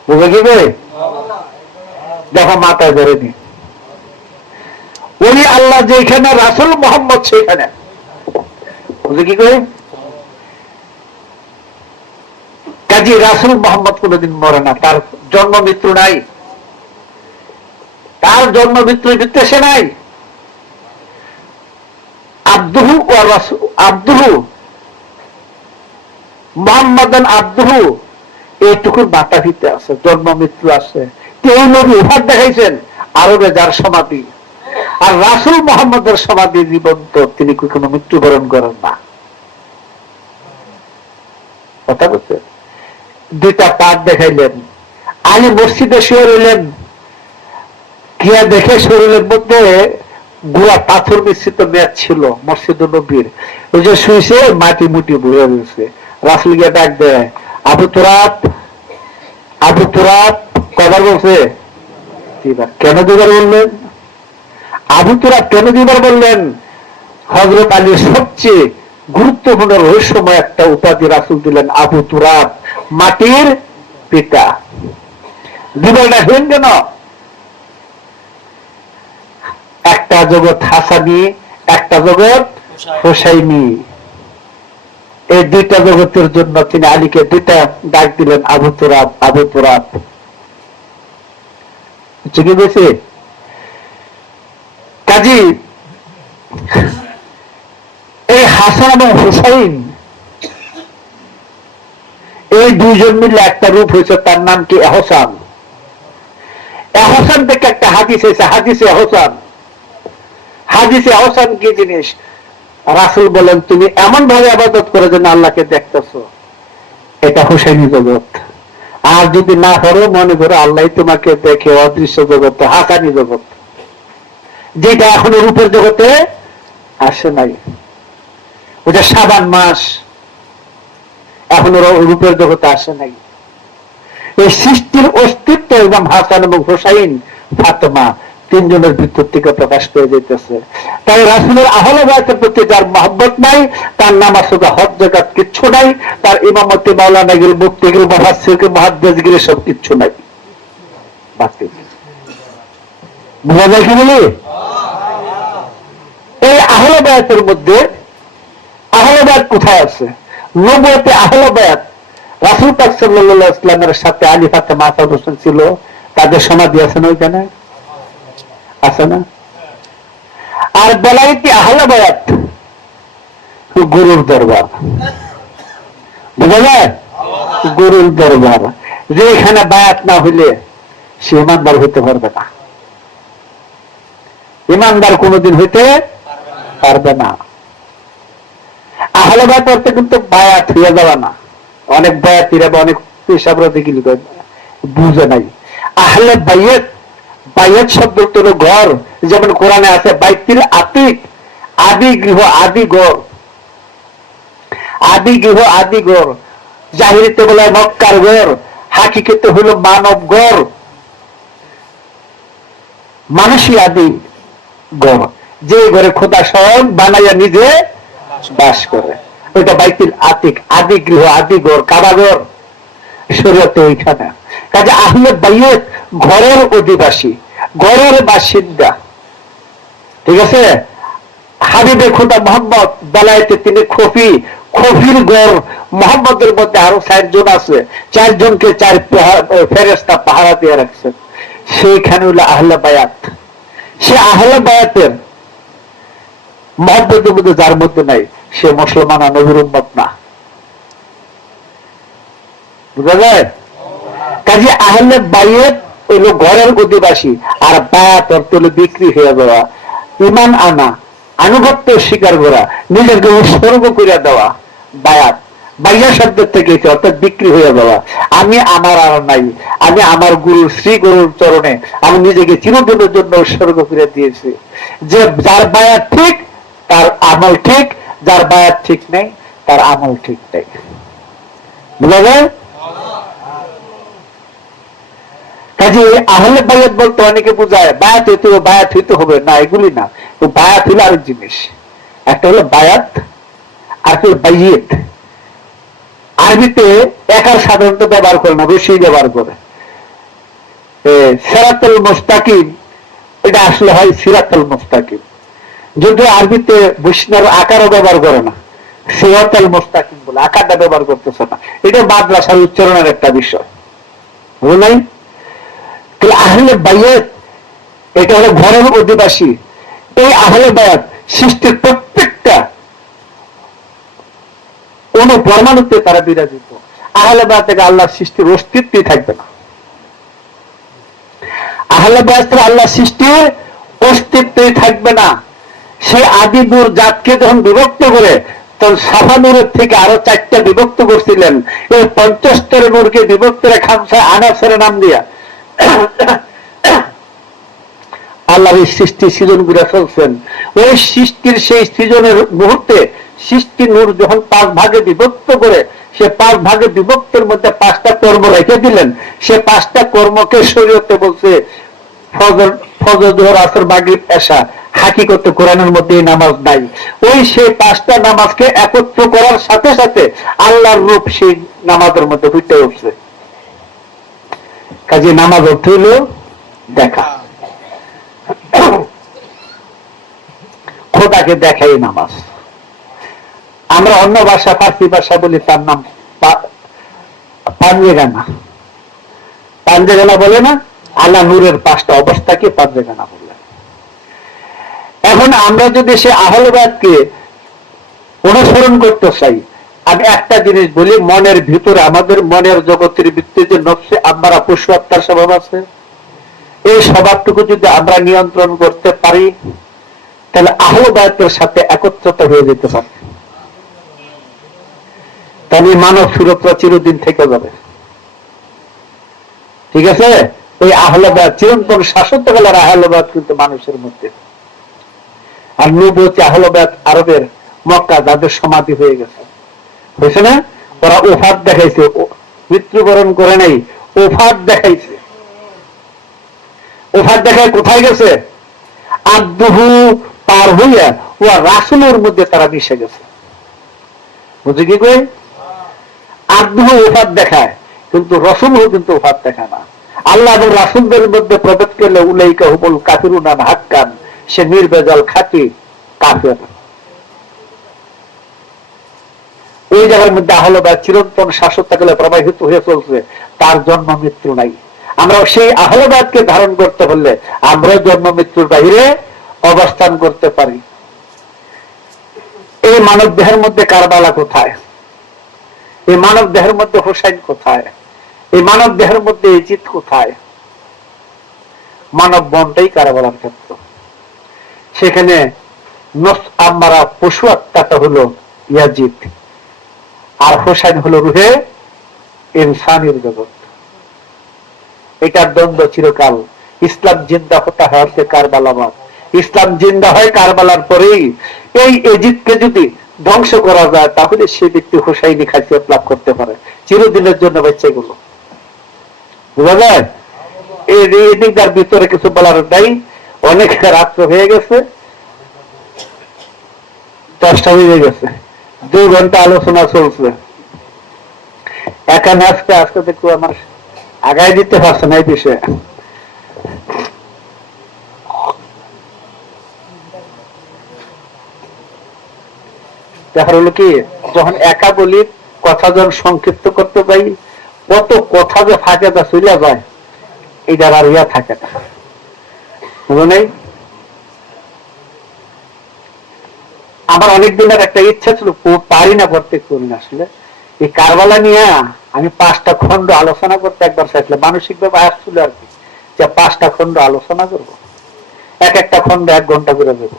বুঝে কি বে? দেখো মাথায় ধরে নি, ওই আল্লাহ যেখানে রাসূল মুহাম্মদ সেখানে, বুঝে কি করে? কাজী রাসূল মুহাম্মদ কোনদিন মরে না, তার জন্ম মৃত্যু নাই, তার জন্ম মৃত্যুর বিদ্বেষে নাই। আব্দুহু ওয়া রাসূল, আব্দুহু মুহাম্মাদান আব্দুহু, এইটুকুর মাথা ভিতে আছে, জন্ম মৃত্যু আছে। কেউ নবী উপহার দেখাইছেন আরবে যার সমাধি, আর রাসূল মুহাম্মদের সমাধি জীবন্ত, তিনি কখনো মৃত্যুবরণ করেন না। কথা বলছে, দুইটা পাঠ দেখাইলেন, আলী মসজিদে শুয়ে রইলেন, গিয়া দেখে শরীরের মধ্যে গুড়া পাথর মিশ্রিত মেয়াদ ছিল মসজিদ নবীর, ওই যে শুয়েছে মাটি মুটি বয়ে রয়েছে। রাসূল গিয়ে ডাক দেয়, আবু তুরাব, আবু তুরাব। কবার বলছে? কেন দুবার বললেন? আবু তুরাব কেন দুবার বললেন? হযরত আলীর সবচেয়ে গুরুত্বপূর্ণ রহস্যময় একটা উপাধি রাসূল দিলেন, আবু তুরাব, মাটির পিতা। দুবার ডাকলেন কেন? একটা জগৎ হাসানি, একটা জগৎ হুসাইনি, এই দুইটা জগতের জন্য তিনি আলীকে দুইটা ডাক দিলেন, আবু তুরাব, আবু তুরাব। ঠিক আছে? কাজী এই হাসান এবং হুসাইন, এই দুইজন মিলে একটা রূপ হয়েছে, তার নাম কি? এহসান। এহসান থেকে একটা হাদিস হয়েছে, হাদিসে এহসান। হাদিসে এহসান কি জিনিস? রাসূল বলেন, তুমি এমন ভাবে ইবাদত করে যেন আল্লাহকে দেখতেছো, এটা হুসাইনি জগৎ। আর যদি না করো, মনে করো আল্লাহ তোমাকে দেখে, অদৃশ্য জগৎ, হাসানি জগৎ, যেটা এখনো রূপের জগতে আসে নাই। ওটা শাবান মাস, এখনো রূপের জগতে আসে নাই। এই সৃষ্টির অস্তিত্ব এবং হাসান এবং হুসাইন, ফাতেমা, তিনজনের ভিতর থেকে প্রকাশ করে যেতেছে। তাই রাসূলের আহলে বায়তের প্রতি যার মহব্বত নাই, তার নামাজ রোজা হজ যাকাত কিচ্ছু নাই, তার ইমামতি মাওলানাগিরি মুফতিগিরি মুফাসসিরগিরি মুহাদ্দিসগিরি সব কিচ্ছু নাই, বাতিল। বুঝা যায় কি বলি? এই আহলে বায়তের মধ্যে আহলে বায়ত কোথায় আছে? নবুয়তে আহলে বায়ত রাসূল পাক সাল্লাল্লাহু আলাইহি ওয়াসাল্লামের সাথে আলী, ফাতেমা, হাসান, হোসেন ছিল, তাদের সমাধি আছে না ওইখানে? আছে না? আর বেলায়েতি আহলে বায়াত গুরুর দরবার, বুঝা যায়? গুরুর দরবার, যেখানে বায়াত না হইলে সে ইমানদার হইতে পারবে না, ইমানদার কোনদিন হইতে পারবে না। আহলে বায়াত অর্থে কিন্তু বায়াত হইয়া যাওয়া না। অনেক বায়াতিরা বা অনেক পেশাবরা দেখি বুঝে নাই। আহলে বায়াত, বায়াত শব্দ হলো ঘর, যেমন কোরআনে আছে বাইতুল আতিক, আদি গৃহ, আদি ঘর, আদি গৃহ, আদি ঘর। জাহিরিতে বলে মক্কার ঘর, হাকিকতে হলো মানব ঘর, মানুষই আদি ঘর, যে ঘরে খোদা স্বয়ং বানাইয়া নিজে বাস করে, ওইটা বাইতুল আতিক, আদি গৃহ, আদি ঘর, কাবা ঘর শরীয়তে ওইখানে। কাজে আহলে বায়াত ঘরের অধিবাসী, ঘরের বাসিন্দা, ঠিক আছে? হাবিবে খোদা মোহাম্মদ বেলায়েতে তিনি খফি, খফির ঘর। মোহাম্মদের মধ্যে আরো 4 জন আছে, 4 জনকে 4 ফেরেশতা পাহারা দিয়ে রাখছেন, সেইখানে হলো আহলে বায়াত। সে আহলে বায়াতের মোহাম্মদের মধ্যে যার মধ্যে নাই, সে মুসলমান, নবীর উম্মত না। বুঝা যায়? কাজে আহলে বায়াত হইলো ঘরের অধিবাসী, আর বায়াত অর্থ হলো বিক্রি হয়ে যাওয়া, ইমান আনা, আনুগত্য স্বীকার করা, নিজেকে উৎসর্গ করে দেওয়া। বায়াত বাইয়া শব্দের থেকে অর্থাৎ বিক্রি হয়ে যাওয়া। আমি আমার আর নাই, আমি আমার গুরুর শ্রী গুরুর চরণে আমি নিজেকে চিরদিনের জন্য উৎসর্গ করে দিয়েছি। যে যার বায়াত ঠিক তার আমল ঠিক, যার বায়াত ঠিক নেই তার আমল ঠিক নেই। বুঝা যায়? কাজে আহলে বায়াত বলতে অনেকে বোঝায় বায়াত হইতে হবে, বায়াত হইতে হবে না, এগুলি না। বায়াত হলো আরেক জিনিস। একটা হলো বায়াত আর একটা হলো বাইয়েত। আরবিতে একার সাধারণত ব্যবহার করে না, বেশি ব্যবহার করে। সিরাতুল মুস্তাকিম এটা আসলে হয় সিরাতুল মুস্তাকিম। যদি আরবিতে বৈষ্ণব আকারও ব্যবহার করে না, সিরাতুল মুস্তাকিম বলে আকারটা ব্যবহার করতেছে না। এটা মাদ্রাসার উচ্চারণের একটা বিষয়, বুঝলেন নাই? তাহলে আহলে বায়াত এটা হলো ঘরের অধিবাসী। এই আহলে বায়াত সৃষ্টির প্রত্যেকটা কোন পরমাণুতে তারা বিরাজিত। আহলে বায়াত থেকে আল্লাহর সৃষ্টির অস্তিত্বই থাকবে না। আহলে বায়াত থেকে আল্লাহর সৃষ্টির অস্তিত্বই থাকবে না। সে আদি নূর জাতকে যখন বিভক্ত করে তখন সাফা নূরের থেকে আরো 4টা বিভক্ত করছিলেন। এই 50 নূরকে বিভক্ত করে খামসা আনাসের নাম দিয়া আল্লাহর সৃষ্টি সৃজন করে চলছেন। ওই সৃষ্টির সেই সৃজনের মুহূর্তে সৃষ্টি নূর যখন 5 ভাগে বিভক্ত করে সে 5 ভাগে বিভক্তের মধ্যে 5টা কর্ম রেখে দিলেন। সে 5টা কর্মকে শরীয়তে বলছে ফজর, যোহর, আসর, মাগরিব, এশা। হাকিকতে কোরআনের মধ্যে নামাজ নাই। ওই সেই 5টা নামাজকে একত্র করার সাথে সাথে আল্লাহর রূপ সেই নামাজের মধ্যে ফুটে উঠছে। কাজে নামাজ অর্থ হইল দেখা, খোদাকে দেখাই নামাজ। আমরা অন্য ভাষা ফার্সি ভাষা বলি তার নাম পাঞ্জেগানা। পাঞ্জেগানা বলে না, আল্লাহ নূরের 5টা অবস্থাকে পাঞ্জেগানা বলে। এখন আমরা যদি সে আহলে বায়াতকে অনুসরণ করতে চাই, আমি একটা জিনিস বলি, মনের ভিতরে আমাদের মনের জগতের ভিতরে যে নফসে আমরা পশু আত্মার স্বভাব আছে, এই স্বভাবটুকু যদি আমরা নিয়ন্ত্রণ করতে পারি তাহলে আহলে বায়াতের সাথে একত্রতা হয়ে যেতে পারে। তাহলে মানব সুরক্ষা চিরদিন থেকে যাবে। ঠিক আছে? ওই আহলে বায়াত চিরন্তন শাশ্বতকালের আহলে বায়াত কিন্তু মানুষের মধ্যে। আর নবুয়তি আহলে বায়াত আরবের মক্কা যাদের সমাধি হয়ে গেছে, হয়েছে না? ওরা ওফাত দেখাইছে, মৃত্যুবরণ করে নাই, ওফাত দেখাইছে। ওফাত দেখায় কোথায় গেছে? আদহু পার হইয়া ও রাসূলের মধ্যে তারা মিশে গেছে। বুঝে কি কই? আদহু ওফাত দেখায়, কিন্তু রাসূলও কিন্তু ওফাত দেখায় না। আল্লাহ এবং রাসূলদের মধ্যে প্রভেদ করলে উলাইকা হুমুল কাফিরুনা হাক্কান, সে নির্বেজাল খাঁটি কাফের। ওই জায়গার মধ্যে আহলে বায়াত চিরন্তন শাশ্বতকালে প্রবাহিত হয়ে চলছে, তার জন্ম মৃত্যু নাই। আমরা সেই আহলে বায়াতকে ধারণ করতে হলে আমরা জন্ম মৃত্যুর বাহিরে অবস্থান করতে পারি। এই মানব দেহের মধ্যে কারবালা কোথায়? এই মানব দেহের মধ্যে হোসাইন কোথায়? এই মানব দেহের মধ্যে ইজিদ কোথায়? মানব মনটাই কারবালার ক্ষেত্র। সেখানে আমরা পশু আত্মাটা হলো ইয়াজিদ, আর হোসাইন হলো রুহে ইনসানের জগৎ। এটার দ্বন্দ্ব চিরকাল। ইসলাম জিন্দা হতে হচ্ছে কারবালাবাদ। ইসলাম জিন্দা হয় কারবালার পরেই। এই এজিদকে যদি ধ্বংস করা যায় তাহলে সে ব্যক্তি হোসাইনি খাসিয়ত লাভ করতে পারে, চিরদিনের জন্য বেঁচে গেল। বুঝা যায়? এই দিকটার ভিতরে কিছু বলার নাই। অনেক রাত্র হয়ে গেছে, 10টা হয়ে গেছে, 2 ঘন্টা আলোচনা চলছে। এখানে আজকে আজকে দেখো আমার আগায় দিতে পারছে না এই বিষয়ে। দেখা হলো কি, যখন একা বলি কথা যখন সংক্ষিপ্ত করতে পাই, কত কথা যে ফাঁকে তা চলে যায়, এইটার আর ইয়া থাকে না। বুঝো নাই? আমার অনেক দিনের একটা ইচ্ছা ছিল, পারি না করতে, করি না। আসলে এই কারবালা নিয়ে আমি 5টা খন্ড আলোচনা করতে একবার চাইছিলাম, মানসিক ভাবে আসছিল আর কি। যে 5টা খণ্ড আলোচনা করব, এক একটা খণ্ড 1 ঘন্টা করে দেব,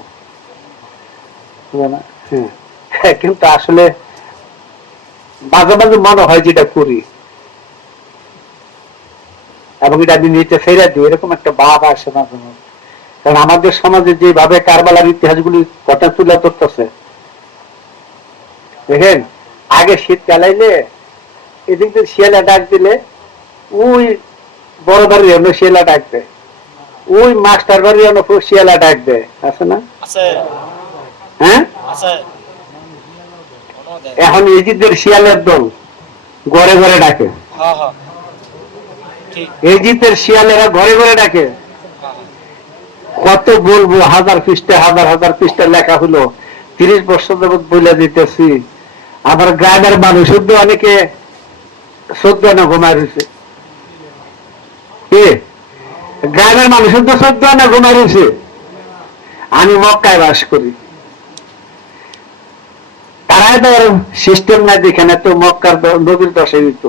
হ্যাঁ। কিন্তু আসলে মাঝে মাঝে মনে হয় যেটা করি এবং এটা আমি নিতে ফেরা দিই, এরকম একটা ভাব আসে মাঝে মাঝে। কারণ আমাদের সমাজে যেভাবে কারবালার ইতিহাসগুলি কথা তুলে ধরতেছে, দেখেন আগে শীত কালাইলে এদিক দিয়ে শিয়ালা ডাক দিলে ওই বড় বাড়ির অন্য শিয়ালা ডাক দেয়, ওই মাস্টার বাড়ির অন্য শিয়ালা ডাক দেয়, আছে না? হ্যাঁ, এখন ইজিদের শিয়ালের দল ঘরে ঘরে ডাকে, ইজিদের শিয়ালেরা ঘরে ঘরে ডাকে। কত বলবো, হাজার হাজার পৃষ্ঠা লেখা হলো, 30 বছর যাবৎ বলে দিতেছি। আমার গ্রামের মানুষ শুদ্ধ অনেকে 14 আনা ঘুমায় রয়েছে, গ্রামের মানুষ শুদ্ধ 14 আনা ঘুমায় রয়েছে। আমি মক্কায় বাস করি, তারাই তো সিস্টেম নাই দেখে না, তো মক্কার নবীর দশে দিত,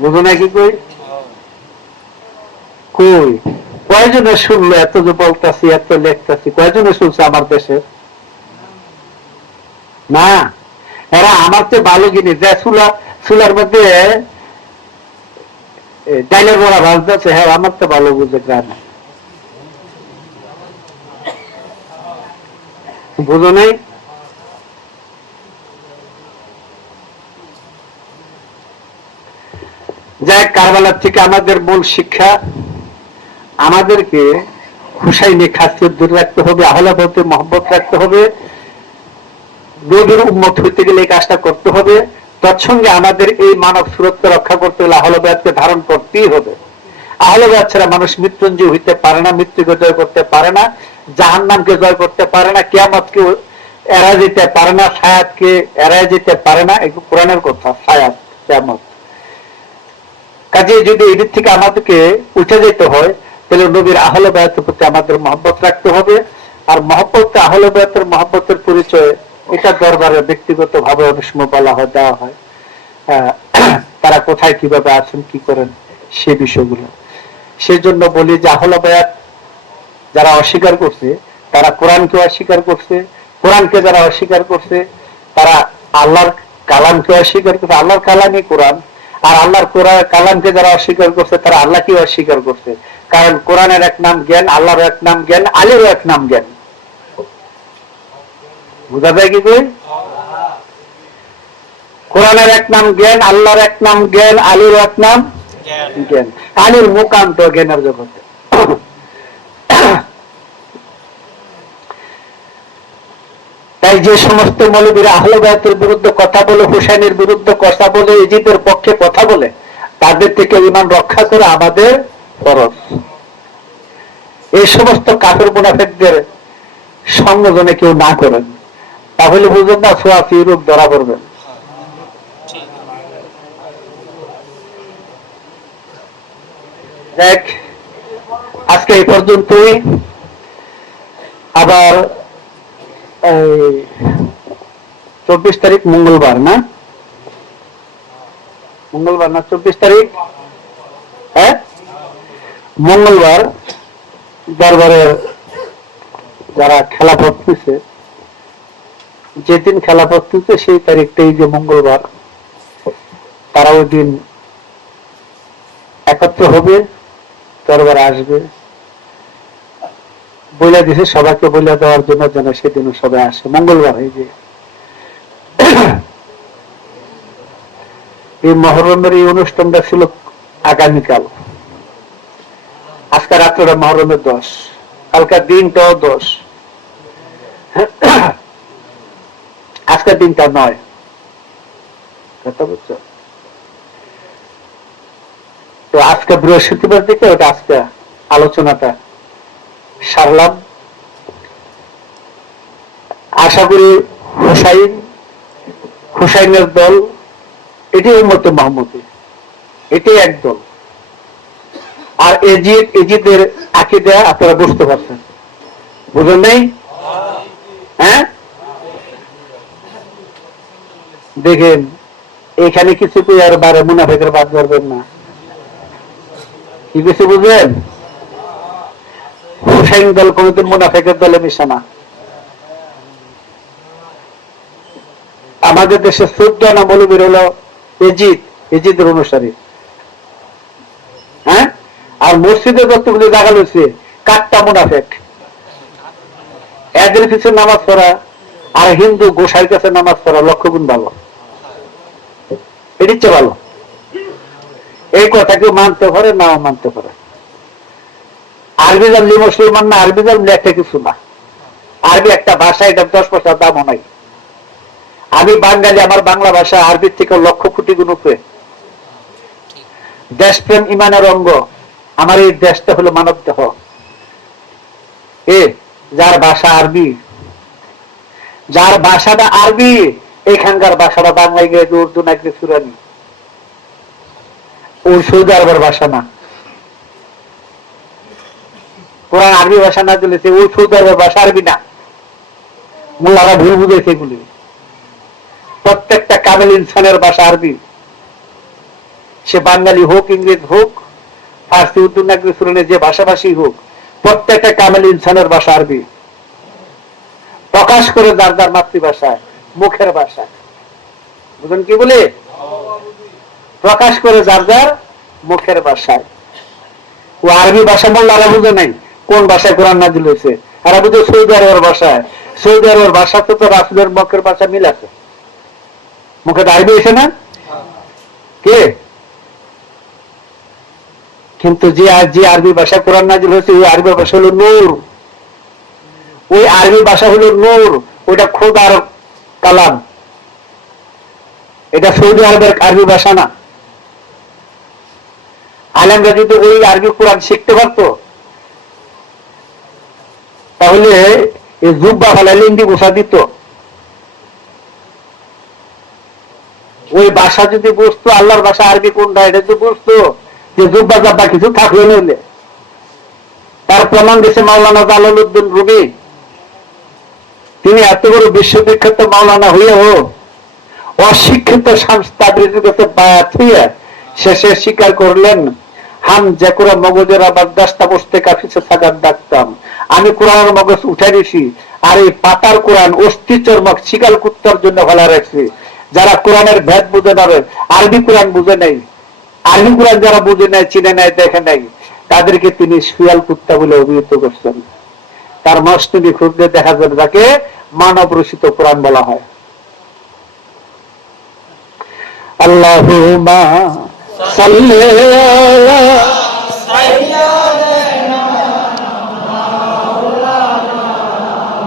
বুঝো না কি কই? কই কয়জনে শুনলো? এত যে বলতেছি, এত লেখতেছি, কয়জনে শুনছে আমার দেশে? না, এরা আমার তো ভালো জিনিস দেয়। চুলার মধ্যে ডাইলের বড়া ভাজতেছে, হ্যাঁ আমার তো ভালো বুঝে গ্রামে, বুঝো নাই? যাই, কারবালার থেকে আমাদের মূল শিক্ষা, আমাদেরকে হুসাইনি খাসিয়ত ধরে রাখতে হবে, আহলে বাইতের মহব্বত রাখতে হবে, নবীর উম্মত হইতে গেলে এই কাজটা করতে হবে। তৎসঙ্গে আমাদের এই মানব সুরক্ষা রক্ষা করতে হলে আহলে বাইতকে ধারণ করতেই হবে। আহলে বাইত ছাড়া মানুষ মৃত্যুঞ্জয় হইতে পারে না, মৃত্যুকে জয় করতে পারে না, জাহান্নামকে জয় করতে পারে না, কিয়ামতকে এড়ায় যেতে পারে না, সায়াতকে এড়ায় যেতে পারে না। এগুলো কোরআনের কথা, সায়াত কিয়ামত। কাজে যদি এদিক থেকে আমাদেরকে উঠে যেতে হয়, তাহলে নবীর আহলে বাইতের প্রতি আমাদের মহব্বত রাখতে হবে। আর মহব্বত, আহলে বাইতের মহব্বতের পরিচয় এটা দরবারে ব্যক্তিগত ভাবে অনেক সময় বলা হয়, দেওয়া হয়, তারা কোথায় কিভাবে আছেন, কি করেন, সে বিষয়গুলো। সেই জন্য বলি যে আহলে বাইত যারা অস্বীকার করছে, তারা কোরআনকে অস্বীকার করছে, কোরআনকে যারা অস্বীকার করছে তারা আল্লাহর কালামকে অস্বীকার করছে। আল্লাহর কালামই কোরআন, আর আল্লাহর কালামকে যারা অস্বীকার করছে তারা আল্লাহকে অস্বীকার করছে। কারণ কোরআনের এক নাম জ্ঞান, আল্লাহর এক নাম জ্ঞান, আলীর এক নাম জ্ঞান। বুঝা যায় কি কই? কোরআনের এক নাম জ্ঞান, আল্লাহর এক নাম জ্ঞান, আলীর এক নাম জ্ঞান। আলীর মুকাম তো জ্ঞানের জগতে। তাই যে সমস্ত মৌলবীরা আহলে বাইতের বিরুদ্ধে কথা বলে, হুসাইনের বিরুদ্ধে কথা বলে, ইজিদের পক্ষে কথা বলে, তাদের থেকে ঈমান রক্ষা করে আমাদের ফরজ। এই সমস্ত কাফের মুনাফিকদের সংযোজনে কেউ না করেন, তাহলে বুঝবেন না সোয়াফি রূপ ধরা পড়বেন। দেখ, আজকে এই পর্যন্তই। আবার 24 তারিখ মঙ্গলবার না? মঙ্গলবার না 24 তারিখ? হ্যাঁ, মঙ্গলবার দরবারে যারা খেলাফত নিচ্ছে, যেদিন খেলাফত নিচ্ছে সেই তারিখটাই যে মঙ্গলবার, তারা ওই দিন একত্র হবে, দরবারে আসবে। বলে দিছে সবাইকে বলে দেওয়ার জন্য যেন সেদিনও সবাই আসে, মঙ্গলবার হয়ে যে। এই মহরমের এই অনুষ্ঠানটা ছিল আগামীকাল, আজকে রাত্রে মহরমের 10, কালকার দিনটাও 10, আজকের দিনটা 9। কথা বুঝছো? তো আজকে বৃহস্পতিবার থেকে ওটা আজকে আলোচনাটা সারলাম। আশা করি হুসাইনের দল এটাই উম্মতে মুহাম্মদী, এটাই এক দল। আর এজিদের আকীদা আপনারা বুঝতে পারছেন, বুঝেন নাই? হ্যাঁ, দেখেন এখানে কিছু আর বারে মুনাফিকের বাদ করবেন না। কি কিছু বুঝলেন? হুসাইন দল কোনদিন মুনাফিকের দলে মিশে না। আমাদের দেশে 14 আনা মৌলবীর হলো এজিদের অনুসারী। হ্যাঁ, আর মসজিদে যতগুলি দেখা হয়েছে কাটটা মুনাফেক। এদের পিছনে নামাজ পড়া আর হিন্দু গোসাইর কাছে নামাজ পড়া লক্ষ গুণ ভালো। এটির চেয়ে ভালো। এই কথা কেউ মানতে পারে, নাও মানতে পারে। আরবি জানলে মুসলমান না, আরবি জানলে একটা কিছু না। আরবি একটা ভাষা, এটা 10 পয়সা দামও নাই। আমি বাঙালি, আমার বাংলা ভাষা আরবির থেকে লক্ষ কোটি গুণ উপরে। দেশপ্রেম ইমানের অঙ্গ। আমার এই দেশটা হলো মানব দেহ। যার ভাষা আরবি, যার ভাষাটা আরবি, এখানকার ভাষাটা বাংলায় গিয়ে উর্দু নাকি সুরানি। ওর সৌদি আরবের ভাষা না। কোরআন আরবি ভাষা না চলেছে, ওই সৌদি আরবের ভাষা আরবি না। মোল্লারা ভুল বুঝেছে এগুলি। প্রত্যেকটা কামেল ইনসানের ভাষা আরবি। সে বাঙালি হোক, ইংরেজ হোক, ফার্সি, উর্দু নাকি সুরানি, যে ভাষাভাষী হোক, প্রত্যেকটা কামেল ইনসানের ভাষা আরবি। প্রকাশ করে যার যার মাতৃভাষায়, মুখের ভাষা। বুঝলেন কি বলে? প্রকাশ করে যার যার মুখের ভাষায়। ও আরবি ভাষা বললে আরা বুঝে নাই কোন ভাষায় কোরআন নাযিল হয়েছে। আরা বুঝে সৌদি আরবের ভাষায়। সৌদি আরবের ভাষাতে তো রাসূলের মুখের ভাষা মিল আছে। মুখে আরবি হয়েছে না? কে? কিন্তু যে আরবি ভাষা কোরআন নাযিল হয়েছে, ওই আরবি ভাষা হলো নূর। ওই আরবি ভাষা হলো নূর। ওইটা খোদার কালাম। এটা সৌদি আরবের আরবি ভাষা না। আলেমরা যদি ওই আরবি কোরআন শিখতে পারতো, তাহলে এই জুব্বা ফালাইলে ইন্দি বসা দিত। ওই ভাষা যদি বুঝতো, আল্লাহর ভাষা আরবি কোনটা, এটা যদি বুঝতো, যে জুব্বা জাব্বা কিছু থাকলো নইলে। তার প্রমাণ দিয়েছে মাওলানা জালালউদ্দিন রুমি। তিনি এত বড় বিশ্ববিখ্যাত মাওলানা হইয়াও অশিক্ষিত তাবলিগীর কাছে বায়াত হইয়া শেষে স্বীকার করলেন, হাম যে কোরআন মগজের আবার দাস্তা বসতে কাফিসে সাজার ডাকতাম। আমি কোরআনের মগজ উঠাই দিছি, আর এই পাতার কোরআন অস্থি চর্মক শিকাল কুত্তার জন্য ভালো রাখছি। যারা কোরআনের ভেদ বুঝে নেবে, আরবি কোরআন বুঝে নাই, আরবি কোরআন যারা বুঝে নেয়, চিনে নেয়, দেখে নাই, তাদেরকে তিনি শিয়াল কুত্তা বলে অভিহিত করছেন। তার মস্তবি খুঁজলে দেখা যাবে তাকে মানব রচিত কোরআন বলা হয়। আল্লাহুম্মা সাল্লি আলা সাইয়্যিদিনা মাওলানা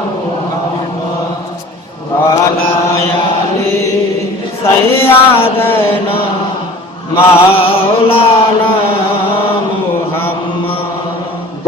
মুহাম্মদ ওয়া আলা আলি সাইয়্যিদিনা মাওলানা মুহাম্মদ।